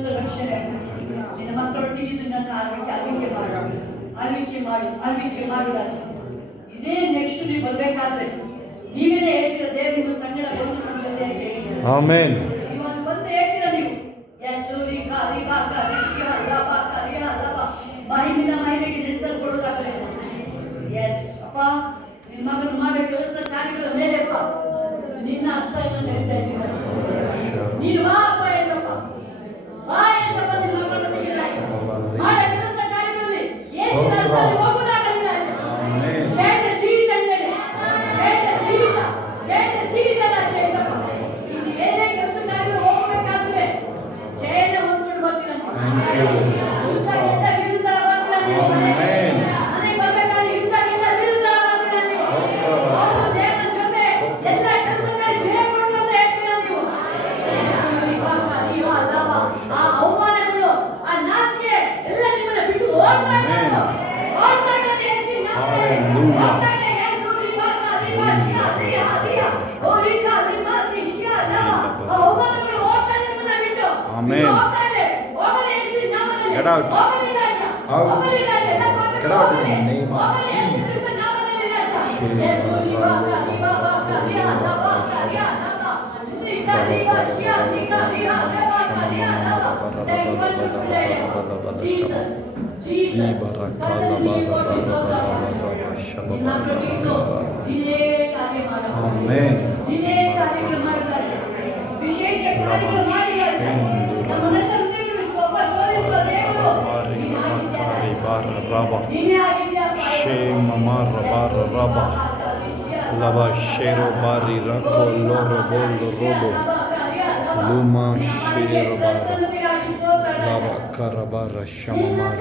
ಎಲ್ಲ ರಕ್ಷಣೆ ನಿನ್ನ ಮಕ್ಕಳೊಟ್ಟಿಗೆ ಇದನ್ನ ಆಳ್ವಿಕೆ ಮಾಡು ರಾಜ. ಇದೇ ನೆಕ್ಸ್ಟ್ ನೀವು ಬರ್ಬೇಕಾದ್ರೆ ನೀವೇನೇ ಹೇಳ್ತೀರ, ದೇವರು ನಿಮ್ಮ ಸಂಗಡ ಬಂದು ನಮ್ಮ ಜೊತೆ ಆಮೆನ್. ಇವಾಗ ಬಂದು ಹೇಳ್ತೀರ ನೀವು ಮಹಿಮೆಗೆ ನಡೆಸಲ್ಪಡೋದಾಗಲೇ. ಎಸ್ ಅಪ್ಪ, ನಿನ್ನ ಮಗನು ಮಾಡೋ ಕೆಲಸ ಕಾರ್ಯಗಳ ಮೇಲೆ ನಿನ್ನ ಹಸ್ತ ನಡೀತಾ ಇದ್ದೀವಿ. ನೀನು ಬಾ ಅಪ್ಪ ಏಸಪ್ಪ, ಬಾ ಏಸಪ್ಪ, ನಿನ್ನ ಮಗನೊಟ್ಟಿಗೆ ಮಾಡೋ ಕೆಲಸ ಕಾರ್ಯಗಳಲ್ಲಿ ಯೇಸುವಿನ ಹಸ್ತದಲ್ಲಿ ಹೋಗುವುದಾಗಲಿ ರಾಜ. ಜಯದ ಜೀವಿತ ಮೇಲೆ ಜಯದ ಜೀವಿತ ರಾಜ ಏಸಪ್ಪ. ನೀನು ಏನೇ ಕೆಲಸ ಕಾರ್ಯಗಳು ಹೋಗಬೇಕಾದ್ರೆ ಜಯನ ಹೊಂದ್ಕೊಂಡು ಬರ್ತೀರ. ಯುದ್ಧಕ್ಕಿಂತ ವಿರುದ್ಧ ಬರ್ತೀರ ನೀವು. ಮನೆಗೆ ಬರ್ಬೇಕಾದ್ರೆ ಯುದ್ಧಕ್ಕಿಂತ ವಿರುದ್ಧ ಬರ್ತೀರ ನೀವು. ಹೌದು, ದೇವರ ಜೊತೆ ಎಲ್ಲ ಕೆಲಸ ಕಾರ್ಯ ಜಯ ಕೊಡು ಅಂತ ಹೇಳ್ತೀರ ನೀವು. ಆ ಅವಮಾನಗಳು, ಆ ನಾಚಿಕೆ ಎಲ್ಲ ನಿಮ್ಮನ್ನ ಬಿಟ್ಟು ಹೋಗ್ತಾ ಇದ್ದಾರೆ. Get out. Out. Get out in the name of Jesus. Amen. ವಿಶೇಷ ಕಾರ್ಯಗಳು ಮಾಡಿ ನಮ್ಮನ್ನೆಲ್ಲ ಹೃದಯಗಳು ಶೋಧಿಸುವ ದೇವರು ನೀನೇ ಆಗಿದ್ದೀಯ. Lava shero bari rako loro bolo robo luma shero bara lava karabara shamamar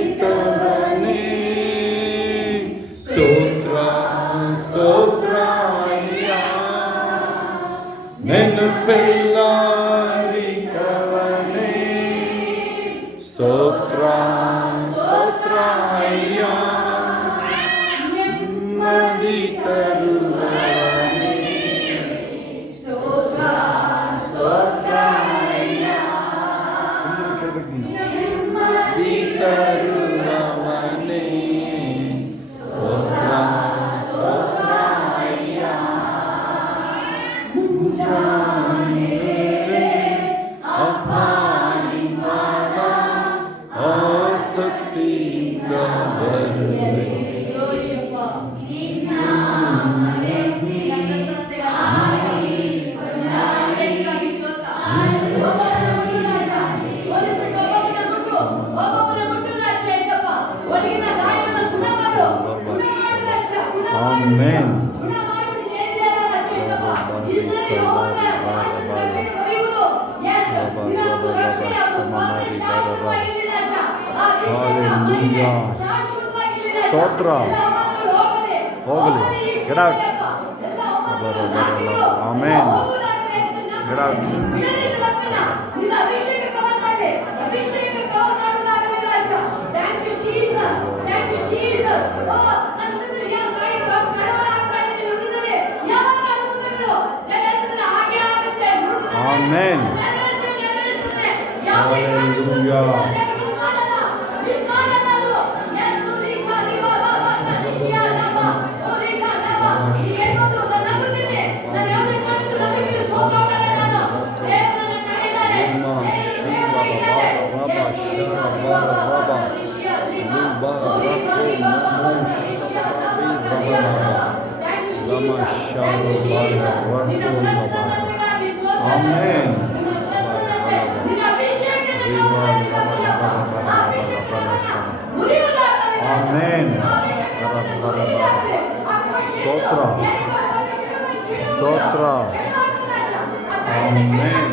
itavane sotra ya nenpellari kavane sotra ya ತರುವನೆ ಸ್ತೋತ್ರ ಸ್ತೋತ್ರಯ್ಯ ನೆಮ್ಮದಿ ತರುವನೆ ಸ್ತೋತ್ರ ಸ್ತೋತ್ರಯ್ಯ ಮುಂಜಾನೆ ಅಪ್ಪ ನಿಮ್ಮದ ಆಸಕ್ತಿಯಿಂದ ಬರುವೆ. Amen. Hallelujah. Stotra. Holy. Get out. Amen. Get out. Thank you, Jesus. Thank you, Jesus. Amen. Hallelujah. Amen. Amen. Stotra. Stotra. Amen.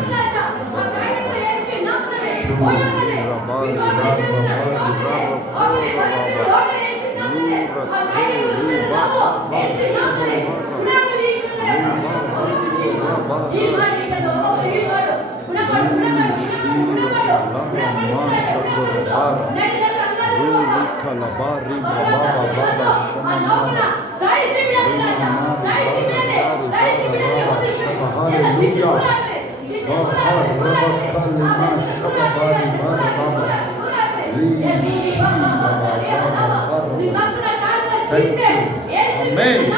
Amen.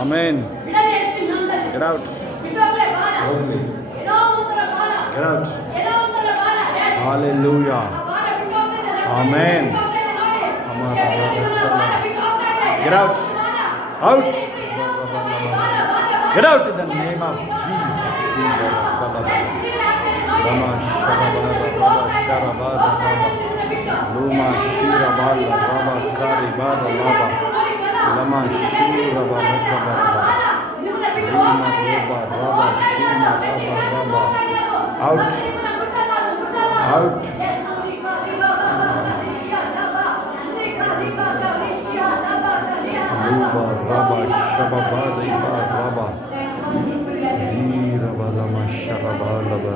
Amen. Get out. Get out. Hallelujah. Amen. Get out. Out. Get out in the name of Jesus. Lama Sharabara Raba Sharabara Raba Luma Shirabala Raba Karibara Raba Lama Shirabara Kabara Luma Raba Raba Shima Raba Raba Out. Out. Luba Raba Shababa Raba Raba Lama Sharabala Raba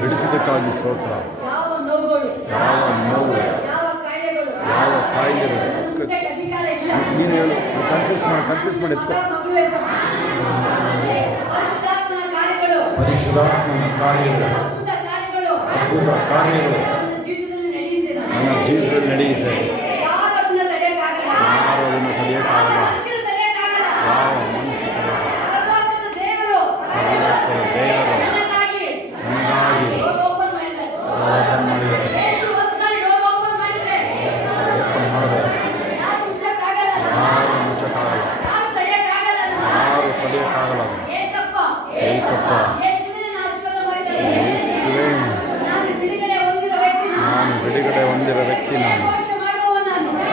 ಬಿಡಿಸಿದಕ್ಕಾಗಿ ಸ್ತೋತ್ರ. ಯಾವ ನೋವು, ಯಾವ ಕಾಯಿಲೆಗಳು ನೀನು ಹೇಳು, confuse ಮಾಡಿ ಪರಿಶುದ್ಧಾತ್ಮನ ಕಾರ್ಯಗಳು, ಅದ್ಭುತ ಕಾರ್ಯಗಳು ನನ್ನ ಜೀವಿತದಲ್ಲಿ ನಡೆಯುತ್ತೆ. ಯಾರು ಅದನ್ನು ತಡೆಯೋಕ್ಕಾಗಲ್ಲ. ಯಾವ ಮನುಷ್ಯ ದೇವರು ನನಗಾಗಿ ಓಪನ್ ಮಾಡಿದ್ದಾರೆ. ಯಾರು ಮುಚ್ಚಕ್ಕಾಗಲ್ಲ, ಯಾರು ತಡೆಯೋಕ್ಕಾಗಲ್ಲ. ಏಸಪ್ಪ, ನಾನು ಬಿಡುಗಡೆ ಹೊಂದಿರೋ ವ್ಯಕ್ತಿ, ನಾನು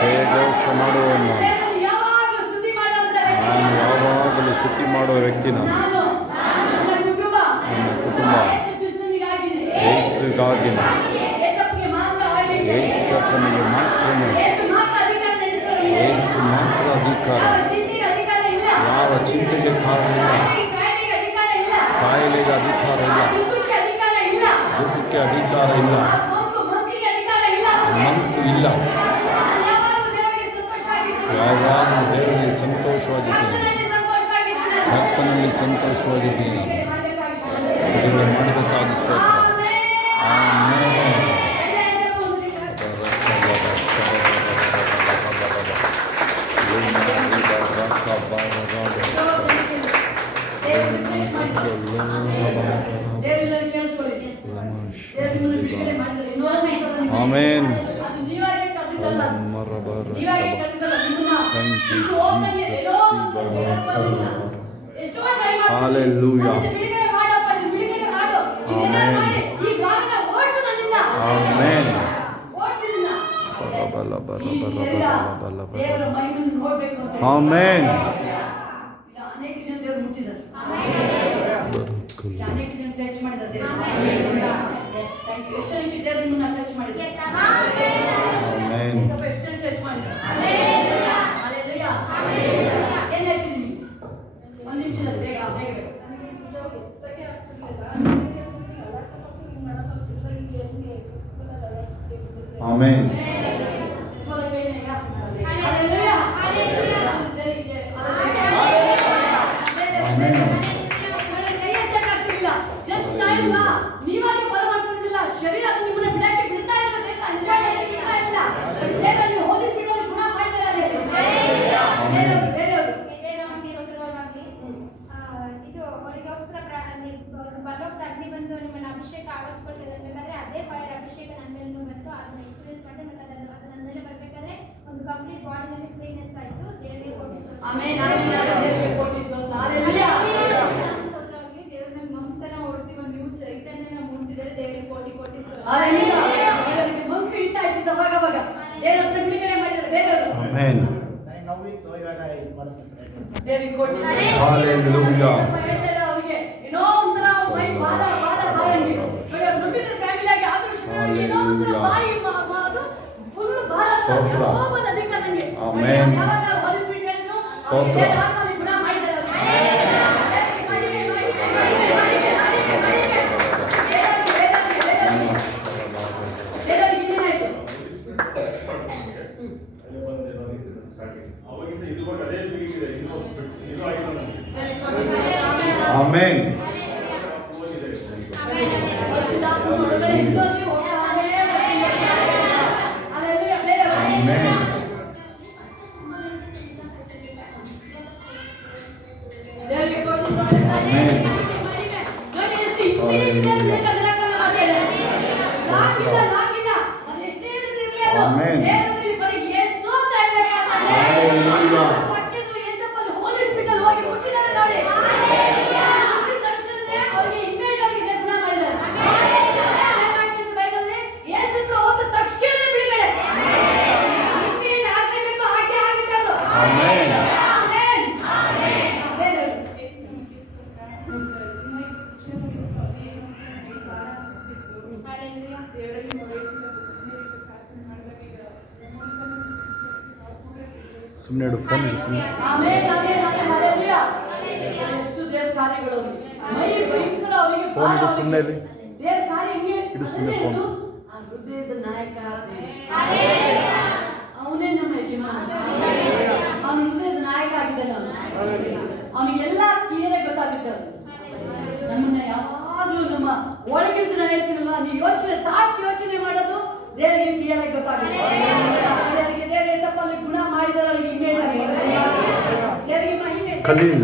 ಜಯಘೋಷ ಮಾಡುವವನು, ನಾನು ಯಾವಾಗಲೂ ಸ್ತುತಿ ಮಾಡುವ ವ್ಯಕ್ತಿ, ನಾನು ನನ್ನ ಕುಟುಂಬ ಯೇಸುಗಾಗಿ, ಯೇಸಪ್ಪನಿಗೆ ಮಾತ್ರನೇ, ಯೇಸು ಮಾತ್ರ ಅಧಿಕಾರ. ಯಾವ ಚಿಂತೆಗೆ ಕಾರಣ ಇಲ್ಲ, ಕಾಯಿಲೆಗೆ ಅಧಿಕಾರ ಇಲ್ಲ, ದುಃಖಕ್ಕೆ ಅಧಿಕಾರ ಇಲ್ಲ, ಮಂಕು ಇಲ್ಲ. ಯಾವಾಗ ದೇವರಲ್ಲಿ ಸಂತೋಷವಾಗಿದ್ದೀನಿ, ಕರ್ತನಲ್ಲಿ ಸಂತೋಷವಾಗಿದ್ದೀನಿ. ಬಿಡುಗಡೆ ಮಾಡಿದಕ್ಕಾಗಿ ಸ್ತೋತ್ರ. Amen. Amen. Hallelujah. Amen. Amen. Amen. ಅನೇಕ ಜನ ಟಚ್ ಮಾಡಿದ್ದಾರೆ. ಟಚ್ ಮಾಡಿದ್ದಾರೆ. ಟಚ್ ಮಾಡಿದ್ದಾರೆ. ಏನಾಯ್ತು ನಿಮಗೆ? ಒಂದು ನಿಮಿಷದಲ್ಲಿ ಬೇಗ ಬೇಗ. ಆಮೆನ್. ನೀವಾಗಿ ಬರ ಮಾಡ್ಕೊಂಡಿಲ್ಲ. ಶರೀರ ಅದು ನಿಮ್ಮನ್ನ ಬಿಡಕ್ಕೆ ಬಿಡ್ತಾ ಇಲ್ಲ. ಆಮೆನ್ ಆಮೆನ್ ದೇವರಿಗೆ ಕೋಟಿ ಸ್ತೋತ್ರ ಹಲ್ಲೆಲೂಯಾ ಸ್ತೋತ್ರವಾಗಲಿ. ದೇವರು ನಮ್ಮ ಮಂಕನ ಓಡಿಸಿ ಒಂದು ನ್ಯೂ ಚೈತನ್ಯನ ಮೂಡಿಸಿದರೆ ದೇವರಿಗೆ ಕೋಟಿ ಕೋಟಿ ಸ್ತೋತ್ರ. ಹಲ್ಲೆಲೂಯಾ ದೇವರಿಗೆ ಮಂಕು ಇಡ್ತಾ ಇತ್ತು ಅವಾಗ ದೇವರ ಹತ್ರ ಬಿಡುಗಡೆ ಮಾಡಿದ್ರು ಬೇರೆಯವರು. ಆಮೆನ್ ದೇವರಿಗೆ ಕೋಟಿ ಹಲ್ಲೆಲೂಯಾ ಹೇಳ್ತಾರೆ ಅವರಿಗೆ ಏನೋ ಒಂಥರ ಮೈ ಬಾಲ ಬಾಯಿ ನಂಬಿದ್ರೆ ಫ್ಯಾಮಿಲಿಯಾಗಿ ಆದ್ರೂ ಏನೋ ಒಂಥರ ಬಾಯಿ ಅದು ಫುಲ್ ಭಾರ ಓಪನ್ ಅದಕ್ಕೆ ನನಗೆ ಆಮೆನ್ ಯಾವಾಗ ಹೋಲಿಸ್ಬಿಟ್ಟು ಹೇಳಿದ್ರು ಸ್ತೋತ್ರ ನಾರ್ಮಲಿ ಗುಣ ಮಾಡಿದ್ದಾರೆ ಆಮೆನ್ ಸುಮ್ಮನೆ ಇಡು ಫೋನ್ ಇಡು ಸುಮ್ಮನೆ ಆಮೆನ್ ಆಮೆನ್ ಆಮೆನ್ ಹಲ್ಲೆಲೂಯಾ ಎಷ್ಟು ದೇವರ ಕಾರ್ಯಗಳು ಮೈ ಭಯಂಕರ ಅವರಿಗೆ ಫೋನ್ ಇಡು ಸುಮ್ಮನೆ ಇಲ್ಲಿ ದೇವರ ಕಾರ್ಯ ಹೆಂಗೆ ಇಡು ಸುಮ್ಮನೆ ಫೋನ್ ಆ ಹೃದಯದ ನಾಯಕ ಅವನೇ ನಮ್ಮ ಯಜಮಾನ ಅವನು ಹೃದಯದ ನಾಯಕ ಆಗಿದ್ದಾನೆ ಅವನಿಗೆಲ್ಲ ಕ್ಲಿಯರ್ ಆಗಿ ಗೊತ್ತಾಗುತ್ತೆ ನಮ್ಮನ್ನ ಯಾವಾಗಲೂ ನಮ್ಮ ಒಳಗಿದ್ದು ನಾನು ಹೇಳ್ತೀನಲ್ವಾ ನೀವು ಯೋಚನೆ ಮಾಡೋದು ದೇವರಿಗೆ ಕ್ಲಿಯರ್ ಆಗಿ ಗೊತ್ತಾಗುತ್ತೆ ದೇವರಿಗೆ ತಪ್ಪಲ್ಲಿ ಗುಣ ಮಾಡಿದರೆ ಅವರಿಗೆ ಇಮೇಜ್ ಆಗಿ ದೇವರಿಗೆ ಮಹಿಮೆ ಖಲೀಲ್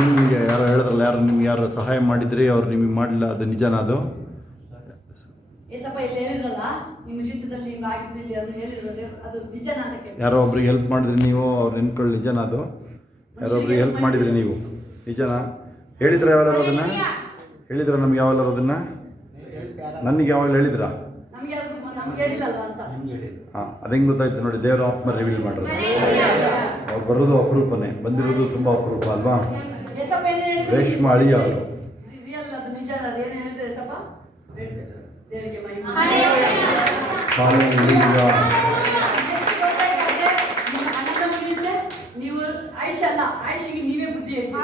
ನಿಮಗೆ ಯಾರೋ ಹೇಳಿದ್ರಲ್ಲ ನಿಮ್ಗೆ ಯಾರು ಸಹಾಯ ಮಾಡಿದ್ರಿ ಅವ್ರು ನಿಮಗೆ ಮಾಡಲಿಲ್ಲ ಅದು ನಿಜನಾ ಅದು ಏಸಪ್ಪ ಇಲ್ಲಿ ಹೇಳಿದ್ರಲ್ಲ ನಿಮ್ಮ ಜೀವಿತದಲ್ಲಿ ನಿಮ್ಗೆ ಆಗಿದ್ದಿಲ್ಲ ಅದು ಹೇಳಿರೋದು ಅದು ನಿಜನಾ ಅಂತ ಕೇಳಿ ಯಾರೋ ಒಬ್ರಿಗೆ ಹೆಲ್ಪ್ ಮಾಡಿದ್ರಿ ನೀವು ಅವ್ರು ನೆನ್ಕೊಳ್ಳಿ ನಿಜನಾ ಅದು ಯಾರೋ ಒಬ್ರಿಗೆ ಹೆಲ್ಪ್ ಮಾಡಿದ್ರಿ ನೀವು ನಿಜನಾ ಹೇಳಿದ್ರೆ ಯಾವಾಗಲೂ ಅದನ್ನು ಹೇಳಿದ್ರ ನಮ್ಗೆ ಯಾವಾಗಲೂ ಅದನ್ನು ನನಗೆ ಯಾವಾಗಲೂ ಹೇಳಿದ್ರಾ ನಮ್ಗೆ ಹೇಳಿಲ್ಲಲ್ಲ ಅಂತ ಹಾಂ ಅದು ಹೆಂಗೆ ಗೊತ್ತಾಯ್ತು ನೋಡಿ ದೇವರ ಆತ್ಮ ರಿವೀಲ್ ಮಾಡೋದು ಅವ್ರು ಬರೋದು ಅಪರೂಪನೇ ಬಂದಿರೋದು ತುಂಬ ಅಪರೂಪ ಅಲ್ವಾ ಏಸಪ್ಪ ಏನು ಹೇಳಿದ್ರು ರೇಷ್ಮೆ ಅಳಿಯ ಅವರು ರಿಯಲ್ ಅದು ನಿಜ ಅದು ಏನು ಹೇಳಿದ್ರು ಏಸಪ್ಪ ದೇವರಿಗೆ ಮಹಿಮೆ ಹಾಲೆಲೂಯಾ ನೀವು ಆಯುಷ್ ಅಲ್ಲ ಆಯುಷಿಗೆ ನೀವೇ ಬುದ್ಧಿ ಹೇಳ್ತೀರಿ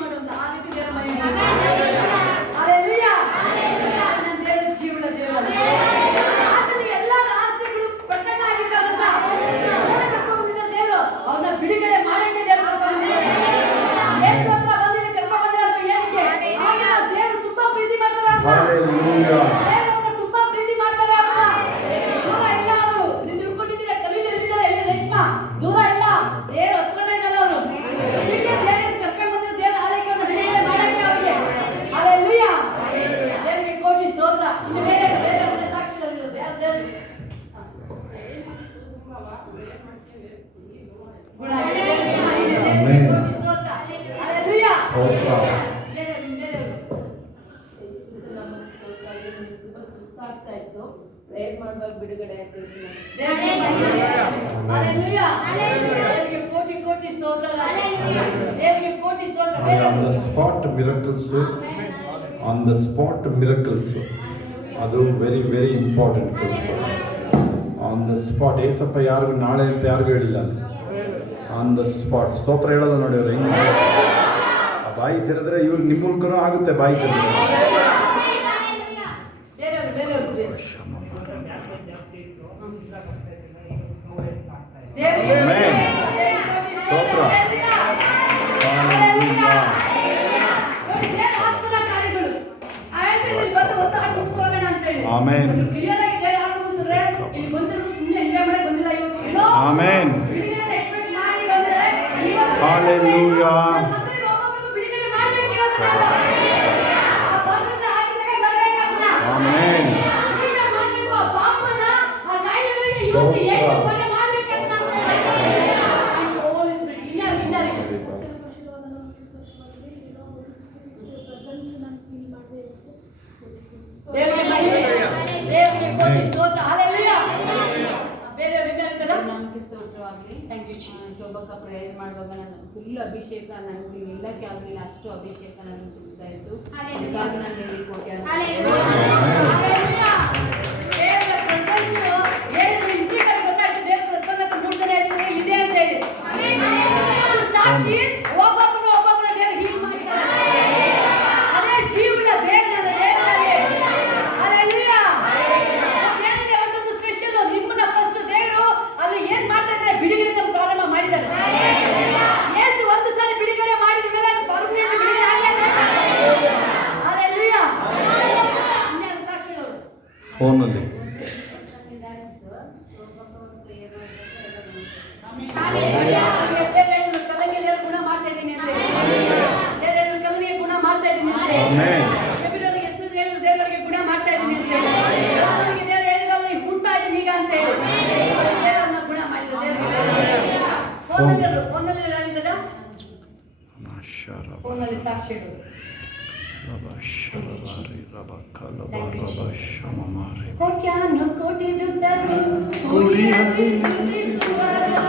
ಮಾಡುವಂತ ಆ ರೀತಿ ದೇವರ ಮಹಿಮೆ ಹಲ್ಲೆಲೂಯಾ ನನ್ನ ದೇವರ ಜೀವನ ದೇವರ ಆತನ ಎಲ್ಲ ರಹಸ್ಯಗಳು ಪ್ರಕಟ ಆಗಿದ್ದಾರಂತ ಕರ್ಕೊಂಡು ಬಂದಿದ್ದ ದೇವರು ಅವನ್ನ ಬಿಡುಗಡೆ ಮಾಡಕ್ಕೆ ದೇವರು ಕರ್ಕೊಂಡು ಯೇಸು ಹತ್ರ ಬಂದಿಲ್ಲ ಕರ್ಕೊಂಡು ಬಂದಿರೋದು ಏನಕ್ಕೆ ಆಗ ದೇವರು ತುಂಬಾ ಪ್ರೀತಿ ಮಾಡ್ತಾರೆ ಹಾಲೆಲೂಯಾ ದೇವರನ್ನ ತುಂಬಾ ಪ್ರೀತಿ ಮಾಡ್ತಾರೆ ಅವನ್ನ ದೂರ ಇಲ್ಲ ಅವರು ನೀವು ತಿಳ್ಕೊಂಡಿದ್ದೀರಾ ಕಲೀಲಿ ಎಲ್ಲಿದ್ದಾರೆ ಎಲ್ಲಿ ರೇಷ್ಮಾ ದೂರ ಇಲ್ಲ ದೇವರು ಹತ್ರನೇ ಇದ್ದಾರೆ ಅವರು ಇದಕ್ಕೆ ದೇವರು ಕರ್ಕೊಂಡು ಬಂದಿದ್ದ ದೇವರ ಆಲಯವನ್ನು ಬಿಡುಗಡೆ ಮಾಡಕ್ಕೆ ಅವರಿಗೆ ಹಲ್ಲೆಲೂಯಾ ದೇವರಿಗೆ ಕೋಟಿ ಸ್ತೋತ್ರ ಇನ್ನು ಬೇರೆ ಸಾಕ್ಷಿಗಳಿರುತ್ತೆ ಯಾರು ದೇವರು ಗುಣ ಕೋಟಿ ಸ್ತೋತ್ರ ಹಲ್ಲೆಲೂಯಾ ತುಂಬಾ ಸುಸ್ತಾಗ್ತಾ ಇತ್ತು ಪ್ರೇಯರ್ ಮಾಡುವಾಗ ಬಿಡುಗಡೆ ದೇವರಿಗೆ ಕೋಟಿ ಕೋಟಿ ಸ್ತೋತ್ರ ದೇವರಿಗೆ ಕೋಟಿ ಸ್ತೋತ್ರ ಆನ್ ದ ಸ್ಪಾಟ್ ಮಿರಕಲ್ಸ್ ಅದು very very important on the spot ಏಸಪ್ಪ ಯಾರಿಗೂ ನಾಳೆ ಅಂತ ಯಾರಿಗೂ ಹೇಳಿಲ್ಲ ಅಲ್ಲಿ ಆನ್ ದ ಸ್ಪಾಟ್ ಸ್ತೋತ್ರ ಹೇಳೋದು ನೋಡಿ ಅವ್ರು ಹೆಂಗೆ ಆ ಬಾಯಿ ತೆರೆದ್ರೆ ಇವ್ರು ನಿಮ್ಮ ಮೂಲಕನೂ ಆಗುತ್ತೆ ಬಾಯಿ ತೆರೆದ್ರೆ ಸ್ತೋತ್ರ ಆಮೆನ್ ಆಮೆನ್ ಹಾಲೆಲೂಯಾ ಆಮೆನ್ ಸ್ತೋತ್ರ ಸ್ತೋತ್ರ ಹಲ್ಲೆಲೂಯಾ. ಬೇರೆ ವಿದ್ಯಾರ್ಥಿಗಳ ನಾಮಕ್ಕೆ ಸ್ತೋತ್ರವಾಗಲಿ. Thank you Jesus. ಶೋಭಕ್ಕ ಪ್ರೇಯರ್ ಮಾಡುವಾಗ ನಾನು ಫುಲ್ ಅಭಿಷೇಕ ನನಗೆ ಎಲ್ಲಕ್ಕೆ ಆಗಲಿಲ್ಲ, ಅಷ್ಟು ಅಭಿಷೇಕ ನನಗೆ ಸಿಗ್ತಾ ಇತ್ತು. ಹಾಗಾಗಿ ನಾನು ದೇವರಿಗೆ ಕೋಟ್ಯಾನು ಹಲ್ಲೆಲೂಯಾ. ದೇವರ ಪ್ರೆಸೆನ್ಸ್ ಹೇಳಿದ್ರೆ ಇಂಚಿ ಕಡೆ ಗೊತ್ತಾಯ್ತು, ದೇವರ ಪ್ರಸನ್ನತೆ ಮುಂದೆ ಇದೆ ಅಂತ ಹೇಳಿ. ಅದು ಸಾಕ್ಷಿ. ಒಬ್ಬೊಬ್ಬರ ದೇವರು ಹೀಲ್ ಮಾಡಿದ್ದಾರೆ. ಅದೇ ಜೀವನ ದೇವರಲ್ಲಿ. ಹಲ್ಲೆಲೂಯಾ. ಮತ್ತೇನಿಲ್ಲ, ಒಂದೊಂದು ಸ್ಪೆಷಲ್ ನಿಮ್ಮನ್ನ ಫಸ್ಟ್ ದೇವರು ಅಲ್ಲಿ ಏನ್ ಮಾಡ್ತಾ ಇದ್ದಾರೆ, ಬಿಡುಗಡೆ ಪ್ರಾರಂಭ ಮಾಡಿದ್ದಾರೆ. ಯೇಸು ಒಂದು ಸಾರಿ ಬಿಡುಗಡೆ ಮಾಡಿದ ಮೇಲೆ ಅದು ಪರ್ಮನೆಂಟ್ ಬಿಡುಗಡೆ ಆಗಲೇಬೇಕು. ಹಲ್ಲೆಲೂಯಾ. ಇನ್ಯಾರು ಸಾಕ್ಷಿಗಳು? ಫೋನಲ್ಲಿ ಕಲಂಗಿನ ಗುಣ ಮಾಡ್ತಾ ಇದ್ದೀನಿ ಅಂತ ಕಲಂಗಿಯ ಗುಣ ಮಾಡ್ತಾ ಇದ್ದೀನಿ ಅಂತ ಶಬೀರವರಿಗೆ ದೇವರಿಗೆ ಗುಣ ಮಾಡ್ತಾ ಇದ್ದೀನಿ ಅಂತ ಹೇಳಿ ದೇವರು ಹೇಳಿದಲ್ಲ ಕುಂತಾ ಇದ್ದೀನಿ ಈಗ ಅಂತ ಹೇಳಿ ದೇವರನ್ನ ಗುಣ ಮಾಡಿದ ಫೋನಲ್ಲಿ ಹೇಳಿದ ಫೋನಲ್ಲಿ ಸಾಕ್ಷಿಗಳು. ಕೋಟ್ಯಾನು ಕೋಟಿ ದುಡ್ಡರು ಗುಡಿಯಲ್ಲಿ ಸ್ತುತಿಸುವರು.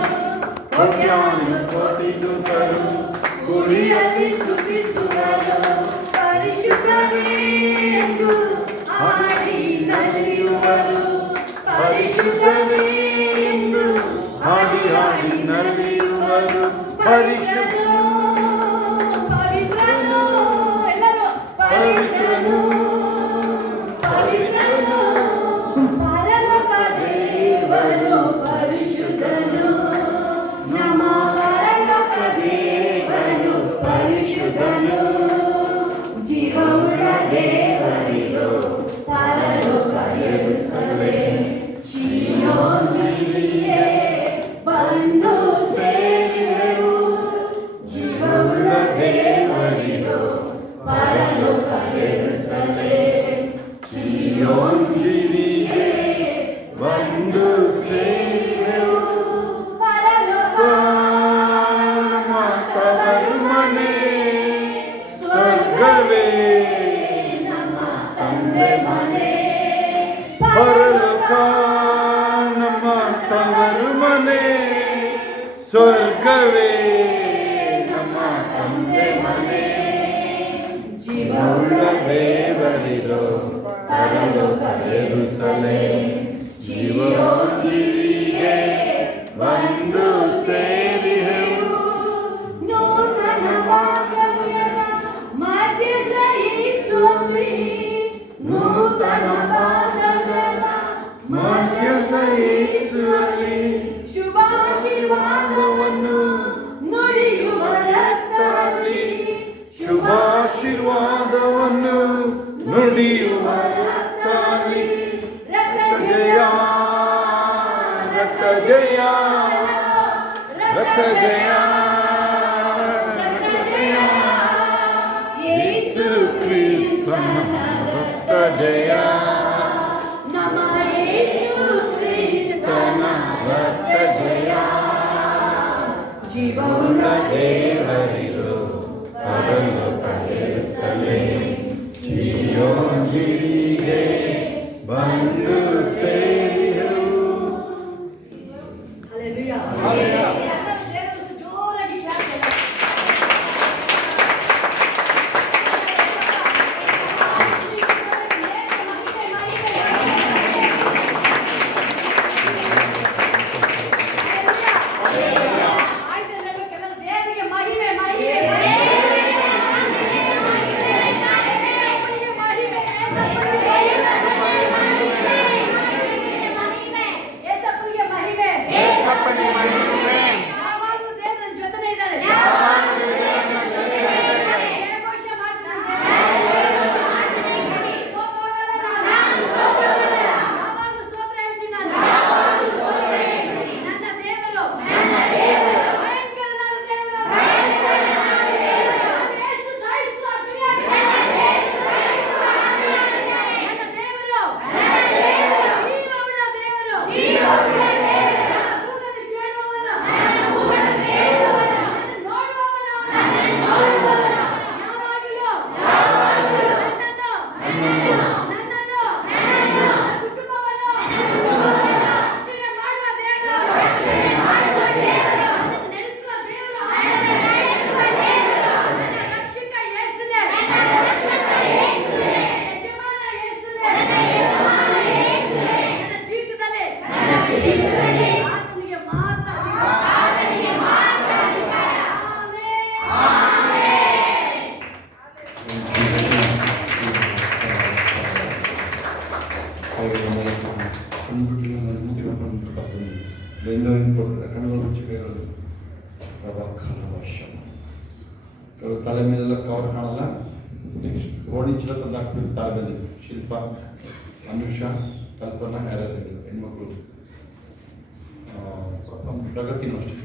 ಕೋಟ್ಯಾನು ಕೋಟಿ ದುಡ್ಡರು ಗುಡಿಯಲ್ಲಿ ಸ್ತುತಿಸುವರು. ಪರಿಶುದ್ಧನೇ ಎಂದು ಹಾಡಿ ನಲಿಯುವರು. ಪರಿಶುದ್ಧನೇ ಎಂದು ಹಾಡಿ ಹಾಡಿ ನಲಿಯುವರು. ಪರಿಶುದ್ಧನು ಪವಿತ್ರನು ಎಲ್ಲರೂ ಪವಿತ್ರನು ಪವಿತ್ರನು ಪರಲೋಕ ದೇವರು ಪರಿಶುದ್ಧನು. ನಮ್ಮ ಪರಲೋಕ ದೇವರು ಪರಿಶುದ್ಧನು. ಜೀವವುಳ್ಳ ದೇವರಿರೋ ಪರಲೋಕ ಯೆರೂಸಲೇಮ್ ಚೀಯೋನಿಗೆ ಬಂದು ಸೇರಿದೆವು. ಜೀವವುಳ್ಳ ದೇವರಿರೋ ಪರಲೋಕ ಯೆರೂಸಲೇಮ್ ಚೀಯೋನಿಗೆ ಬಂದು ಸೇರಿದೆವು. ಪರಲೋಕ ತವರು ಮನೆ ಸ್ವರ್ಗವೇ ನಮ್ಮ ತಂದೆ ಮನೆ. ಪರಲೋಕ ನಮ್ಮ ತವರು ಮನೆ, ಸ್ವರ್ಗವೇ ನಮ್ಮ ತಂದೆ ಮನೆ. ಜೀವವುಳ್ಳ ದೇವರಿರೋ ಪರಲೋಕ ಯೆರೂಸಲೇಮ್ ಜೀವೋನಿಗೆ ಬಂದು ಸೇರಿದೆವು. ನೂತನ ಭಾಗ್ಯಗಳ ಮಧ್ಯದ ಯೇಸುವಲ್ಲಿ. ನೂತನ ಭಾಗ್ಯಗಳ ಮಧ್ಯದ ಯೇಸುವಲ್ಲಿ ಶುಭಾಶೀರ್ವಾದವನ್ನು ನುಡಿಯುವ ರಕ್ತದಲ್ಲಿ. ಶುಭಾಶೀರ್ವಾದವನ್ನು ನುಡಿಯುವ ರಕ್ತದಲ್ಲಿ. ರಕ್ತ ಜಯ ರಕ್ತ ಜಯ ರಕ್ತ ಜಯ ರಕ್ತ ಜಯ ಯೇಸು ಕ್ರಿಸ್ತನ ರಕ್ತ ಜಯ ನಮ್ಮ ಯೇಸು ಕ್ರಿಸ್ತನ ರಕ್ತ ಜಯ. ಜೀವವುಳ್ಳ ದೇವರಿರೋ ಪರಲೋಕ ಯೆರೂಸಲೇಮ್ ಚೀಯೋನಿಗೆ ಬಂದು ಸೇರಿದೆವು. ಹಲ್ಲೆಲೂಯಾ. ದೇವರು ಜೋರಾಗಿ ಕ್ಲಾಪ್ ಮಾಡಿ. ದೇವರಿಗೆ ಮಹಿಮೆ ಮಹಿಮೆ ಮಹಿಮೆ ಅಂದ್ಬಿಟ್ಟು ನಾನು ಮೂತಿ ಮಾಡ್ಕೊಂಡು ಕೊಟ್ಟರೆ ಕಣ್ಣುಗಳು ಮುಚ್ಚಿ ಕೈಗಳು ಕೆಲವು ತಲೆ ಮೇಲೆಲ್ಲ ಕವರ್ ಕಾಣಲ್ಲ. ನೆಕ್ಸ್ಟ್ ಓಣಿ ಚೀಲ ತಂದು ಹಾಕ್ಬಿಟ್ಟು ತಲೆ ಮೇಲೆ ಶಿಲ್ಪ, ಅನುಷಾ, ಕಲ್ಪನಾ, ಯಾರ್ಯಾರು ಹೆಣ್ಮಕ್ಳು, ಪ್ರಗತಿನೂ ಅಷ್ಟೇ.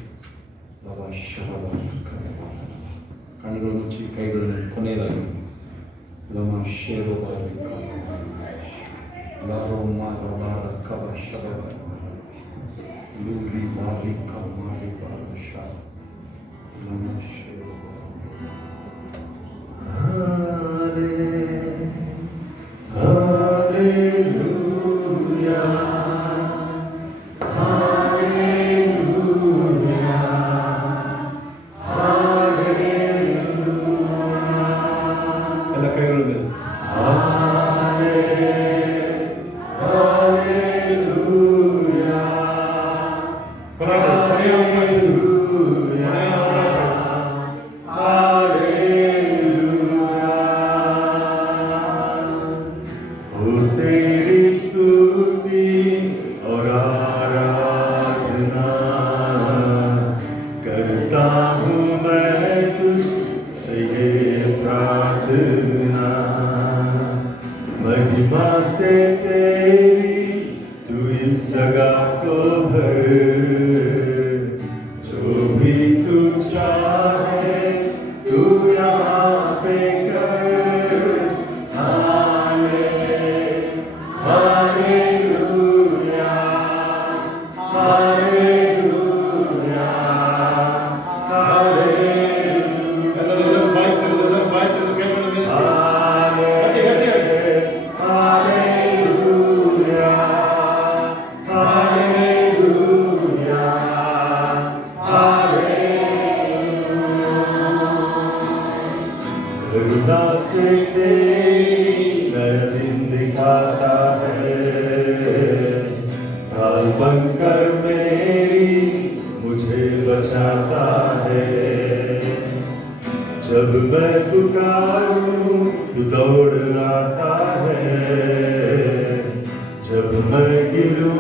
ಕಣ್ಣುಗಳು ಮುಚ್ಚಿ ಕೈಗಳು ಕೊನೆಯದಾಗಿ ಲಮ ಶೇರೋ ಲಾರೋಮ ಲವಾರ ಕವ ಶಬ ಲೂರಿ ಬಾರಿ ಕಮಾರಿ ಬಾರಶ ಲಮ ಶೇರೋ महिमा से तेरी तू इस जगह को भर, जो भी तू चाहे तू यहाँ पे कर। हालेलुया, हालेलुया, करुणा से तेरी नया दिन दिखाता है, ढाल बनकर मेरी मुझे बचाता है। जब मैं पुकारूं तू दौड़ आता है, जब मैं गिरूं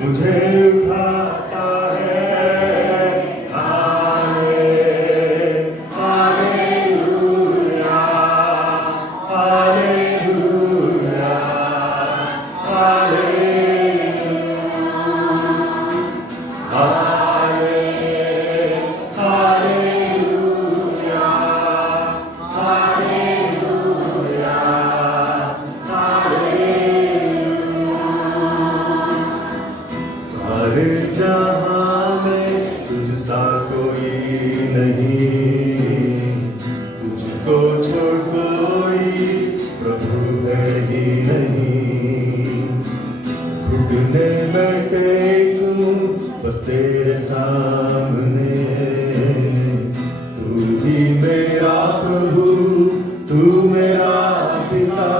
मुझे उठाता है। सारे जहां में तुझसा कोई नहीं, तुझको छोड़ कोई प्रभु है ही नहीं। घुटने में टेकूं बस तेरे सामने, तू ही मेरा प्रभु, तू मेरा पिता।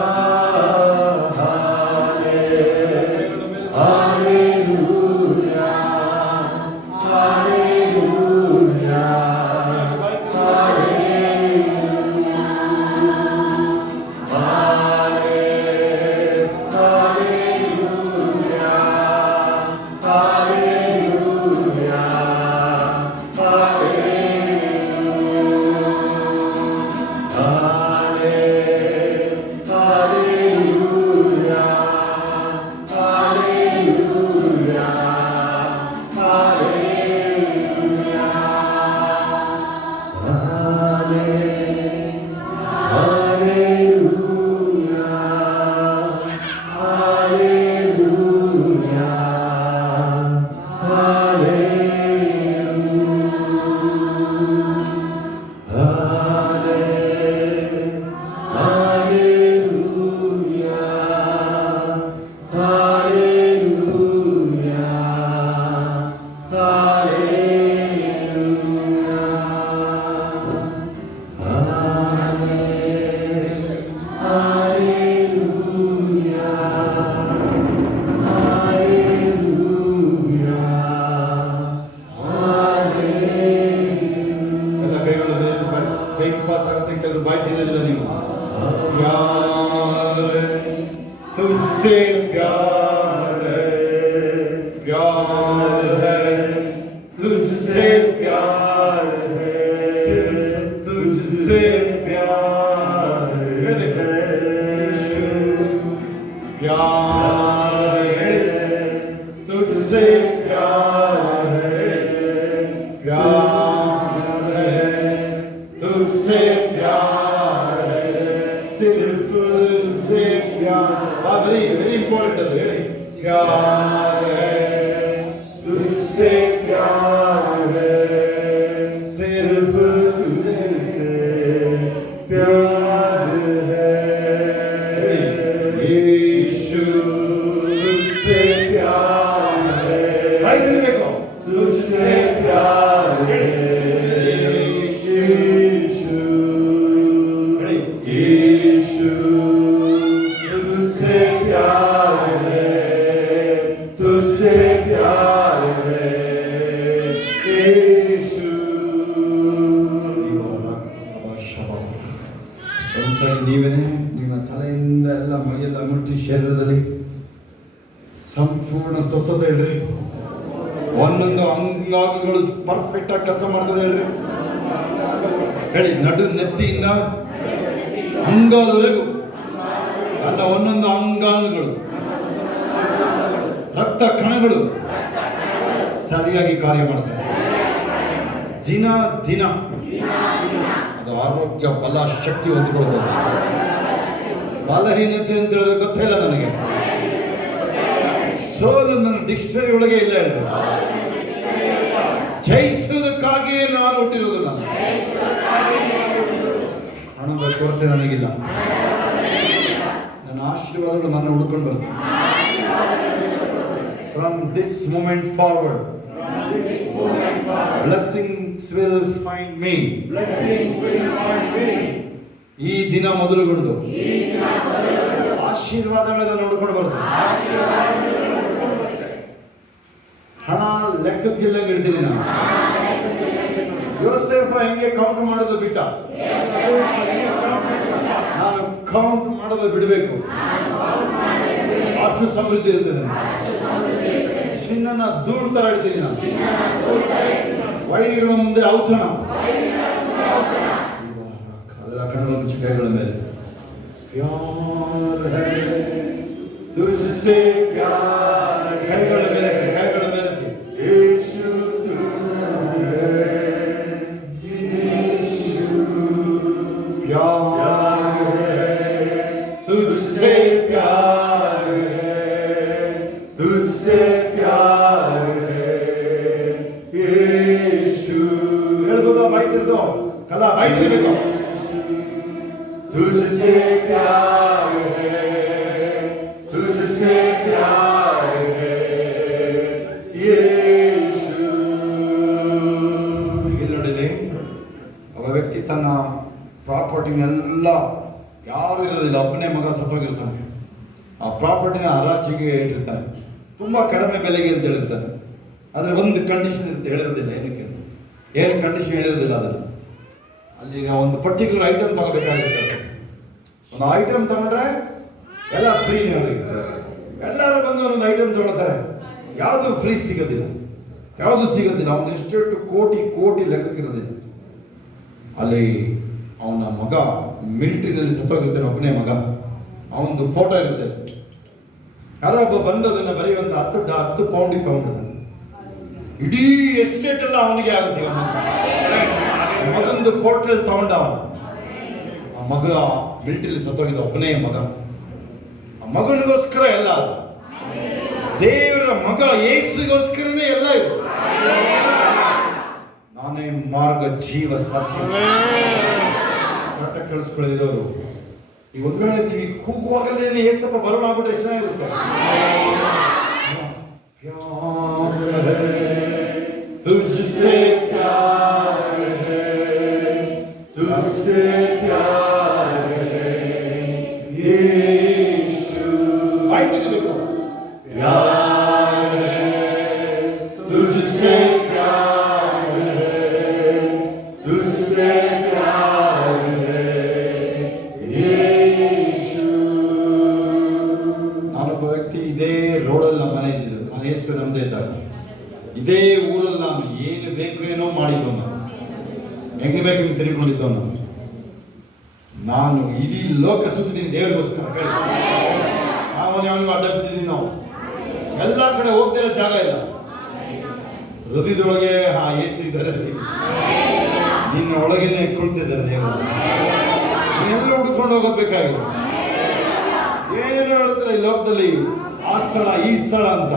तुझसे प्यार प्यार है तुझसे, प्यार है, प्यार है तुझसे, प्यार है सिर्फ तुझसे प्यार। वेरी वेरी इंपॉर्टेंट ಅದು ಹೇಳಿ, प्यार है तुझसे, प्यार है सिर्फ तुझसे प्यार है। यीशु तुझसे प्यार है, भाई देखो तुझसे प्यार है। यीशु यीशु तुझसे प्यार है, तुझसे प्यार है यीशु। ಒಂದ್ಸರಿ ನೀವೇನೆ ನಿಮ್ಮ ತಲೆಯಿಂದ ಎಲ್ಲ ಮೈಯೆಲ್ಲ ಮುಟ್ಟಿ ಶರೀರದಲ್ಲಿ ಸಂಪೂರ್ಣ ಸ್ವಸ್ಥತೆ ಹೇಳ್ರಿ. ಒಂದೊಂದು ಅಂಗಾಂಗಗಳು ಪರ್ಫೆಕ್ಟ್ ಆಗಿ ಕೆಲಸ ಮಾಡ್ತದೆ ಹೇಳ್ರಿ. ಹೇಳಿ, ನಡು ನೆತ್ತಿಯಿಂದ ಅಂಗಾದವರೆಗೂ ನನ್ನ ಒಂದೊಂದು ಅಂಗಾಂಗಗಳು, ರಕ್ತ ಕಣಗಳು ಸರಿಯಾಗಿ ಕಾರ್ಯ ಮಾಡ್ತಾರೆ. ದಿನ ದಿನ ಅದು ಆರೋಗ್ಯ, ಬಲ, ಶಕ್ತಿ ಹೊಂದ್ಕೊಳ್ತದೆ. ಬಲಹೀನತೆ ಅಂತ ಹೇಳಿದ್ರೆ ಗೊತ್ತಿಲ್ಲ ನನಗೆ. ಸೋಲು ನನ್ನ ಡಿಕ್ಷನರಿ ಒಳಗೆ ಇಲ್ಲ ಹೇಳಿದೆ. ಜಯಿಸುವುದಕ್ಕಾಗಿಯೇ ನಾನು ಹುಟ್ಟಿರೋದಿಲ್ಲ. ಹಣದ ಕೊರತೆ ನನಗಿಲ್ಲ. ನನ್ನ ಆಶೀರ್ವಾದಗಳು ನನ್ನ ಹುಡ್ಕೊಂಡು ಬರ್ತದೆ. From this moment forward, blessings will find me. ಈ ದಿನ ಮೊದಲುಗೊಂಡು ಆಶೀರ್ವಾದಗಳನ್ನು ನೋಡ್ಕೊಂಡು ಬರ್ತದೆ. ಹಣ ಲೆಕ್ಕಕ್ಕಿಲ್ಲಂಗೆ ಹಿಡ್ತೀನಿ ನಾನು. ಯೋಸೇಫ ಹೆಂಗೆ ಕೌಂಟ್ ಮಾಡೋದು ಬಿಟ್ಟ, ನಾನು ಕೌಂಟ್ ಮಾಡೋದು ಬಿಡಬೇಕು. ಅಷ್ಟು ಸಮೃದ್ಧಿ ಇರ್ತದೆ. ಚಿನ್ನನ ಧೂಳು ತರ ಇಡ್ತೀನಿ ನಾನು. ವೈರಿಗಳ ಮುಂದೆ ಔತಣ. ಎಲ್ಲ ಕಣ್ಣು ಕೈಗಳ ಮೇಲೆ ಪ್ಯಾರ್ ಹೈ ತುझसे ಪ್ಯಾರ್, ಕೈಗಳ ಮೇಲೆ, ಕೈಗಳ ಮೇಲೆ ಯೇಸು प्यार है तुझसे, प्यार है तुझसे, प्यार है यीशु। ಹೇಳ್ಬೋದಾ? ಬಾಯ್ತಿರ್ದು ಕಲಾ ಬಾಯ್ತಿರ್ಬೇಕು. तुझसे प्यार है तुझसे प्यार है यीशु। ಇಲ್ಲಿ ನೋಡಿದೆ, ಒಬ್ಬ ವ್ಯಕ್ತಿ ತನ್ನ ಪ್ರಾಪರ್ಟಿನೆಲ್ಲ, ಯಾರು ಇರೋದಿಲ್ಲ, ಒಬ್ಬನೇ ಮಗ ಸತ್ತೋಗಿರ್ತಾನೆ. ಆ ಪ್ರಾಪರ್ಟಿನ ಹರಾಜಿಗೆ ಇಟ್ಟಿರ್ತಾನೆ, ತುಂಬ ಕಡಿಮೆ ಬೆಲೆಗೆ ಅಂತ ಹೇಳಿರ್ತಾನೆ. ಆದರೆ ಒಂದು ಕಂಡೀಷನ್ ಇರುತ್ತೆ, ಹೇಳಿರೋದಿಲ್ಲ. ಏನಕ್ಕೆ ಅಂತ ಏನು ಕಂಡೀಷನ್ ಹೇಳಿರೋದಿಲ್ಲ. ಅದನ್ನು ಅಲ್ಲಿ ನಾವು ಒಂದು ಪರ್ಟಿಕ್ಯುಲರ್ ಐಟಮ್ ತಗೋಬೇಕಾಗಿರ್ತದೆ. ಒಂದು ಐಟಮ್ ತಗೊಂಡ್ರೆ ಎಲ್ಲ ಫ್ರೀನೇ ಅವರಿಗೆ. ಎಲ್ಲರೂ ಬಂದು ಒಂದು ಐಟಮ್ ತಗೊಳ್ತಾರೆ, ಯಾವುದು ಫ್ರೀ ಸಿಗೋದಿಲ್ಲ, ಯಾವುದು ಸಿಗೋದಿಲ್ಲ. ಅವನು ಎಷ್ಟೆಷ್ಟು ಕೋಟಿ ಕೋಟಿ ಲೆಕ್ಕಕ್ಕಿರೋದಿಲ್ಲ. ಅಲ್ಲಿ ಅವನ ಮಗ ಮಿಲಿಟರಿನಲ್ಲಿ ಸತ್ತೋಗಿರ್ತಾನೆ, ಒಬ್ಬನೇ ಮಗ. ಅವನದು ಫೋಟೋ ಇರುತ್ತೆ. ಯಾರೋ ಒಬ್ಬ ಬಂದು ಅದನ್ನು ಬರೀ ಒಂದು 10 ಪೌಂಡಿಗೆ ತಗೊಂಡಿದ್ದಾನೆ. ಇಡೀ ಎಸ್ಟೇಟ್ ಎಲ್ಲ ಅವನಿಗೆ ಆಗುತ್ತೆ. ಮಗಂದು ಪೋರ್ಟ್ರೇಲ್ ತಗೊಂಡ ಆ ಮಗ ಮಿಲಿಟರಿಲಿ ಸತ್ತೋಗಿದ್ದ ಒಬ್ಬನೇ ಮಗ. ಆ ಮಗನಿಗೋಸ್ಕರ ಎಲ್ಲ, ದೇವರ ಮಗ ಯೇಸುಗೋಸ್ಕರನೇ ಎಲ್ಲ ಇದು. ನಾನೇ ಮಾರ್ಗ, ಜೀವ, ಸತ್ಯ. ಕಳಿಸ್ಕೊಳ್ಳಿದವರು ಈ ಒಂದ್ ವೇಳೆ ನೀವು ಕೂಗುವಾಗಲೇ ಏಸಪ್ಪ ಬರೋಣ ಆಗ್ಬಿಟ್ರೆ ಎಷ್ಟು ಚೆನ್ನಾಗಿರುತ್ತೆ. तुझसे प्यार है तुझसे प्यार है यीशु। प्यार है तुझसे प्यार है तुझसे प्यार है यीशु। ನಾನೊಬ್ಬ ವ್ಯಕ್ತಿ ಇದೇ ರೋಡಲ್ಲಿ ನಮ್ಮ ಮನೆ ಇದ್ದಿದ್ದು, ನಾನು ಯೇಸು ನಮ್ಮದೇ ಇದ್ದಾಗ ಇದೇ ಊರಲ್ಲಿ ನಾನು ಏನು ಬೇಕು ಏನೋ ಮಾಡಿದ್ದವನು, ಹೆಂಗೆ ಬೇಕು ಹಿಂಗೆ ತಿರುಗಿಕೊಂಡಿದ್ದವನು. ನಾನು ಇಡೀ ಲೋಕ ಸುತ್ತಿದ್ದೀನಿ ದೇವರಿಗೋಸ್ಕರ. ಅವನಿಗೆ ಅಡ್ಡ ಬಿದ್ದಿದ್ದೀವಿ ನಾವು. ಎಲ್ಲ ಕಡೆ ಹೋಗ್ತಿರೋ ಜಾಗ ಇಲ್ಲ. ಹೃದಯದೊಳಗೆ ಯೇಸು ಇದ್ದಾರೆ, ನಿನ್ನ ಒಳಗೇನೆ ಕುಳಿತಿದ್ದಾರೆ ದೇವರು. ಎಲ್ಲ ಹುಡ್ಕೊಂಡು ಹೋಗಬೇಕಾಗಿದೆ. ಏನೇನು ಹೇಳ್ತಾರೆ ಈ ಲೋಕದಲ್ಲಿ, ಆ ಸ್ಥಳ ಈ ಸ್ಥಳ ಅಂತ,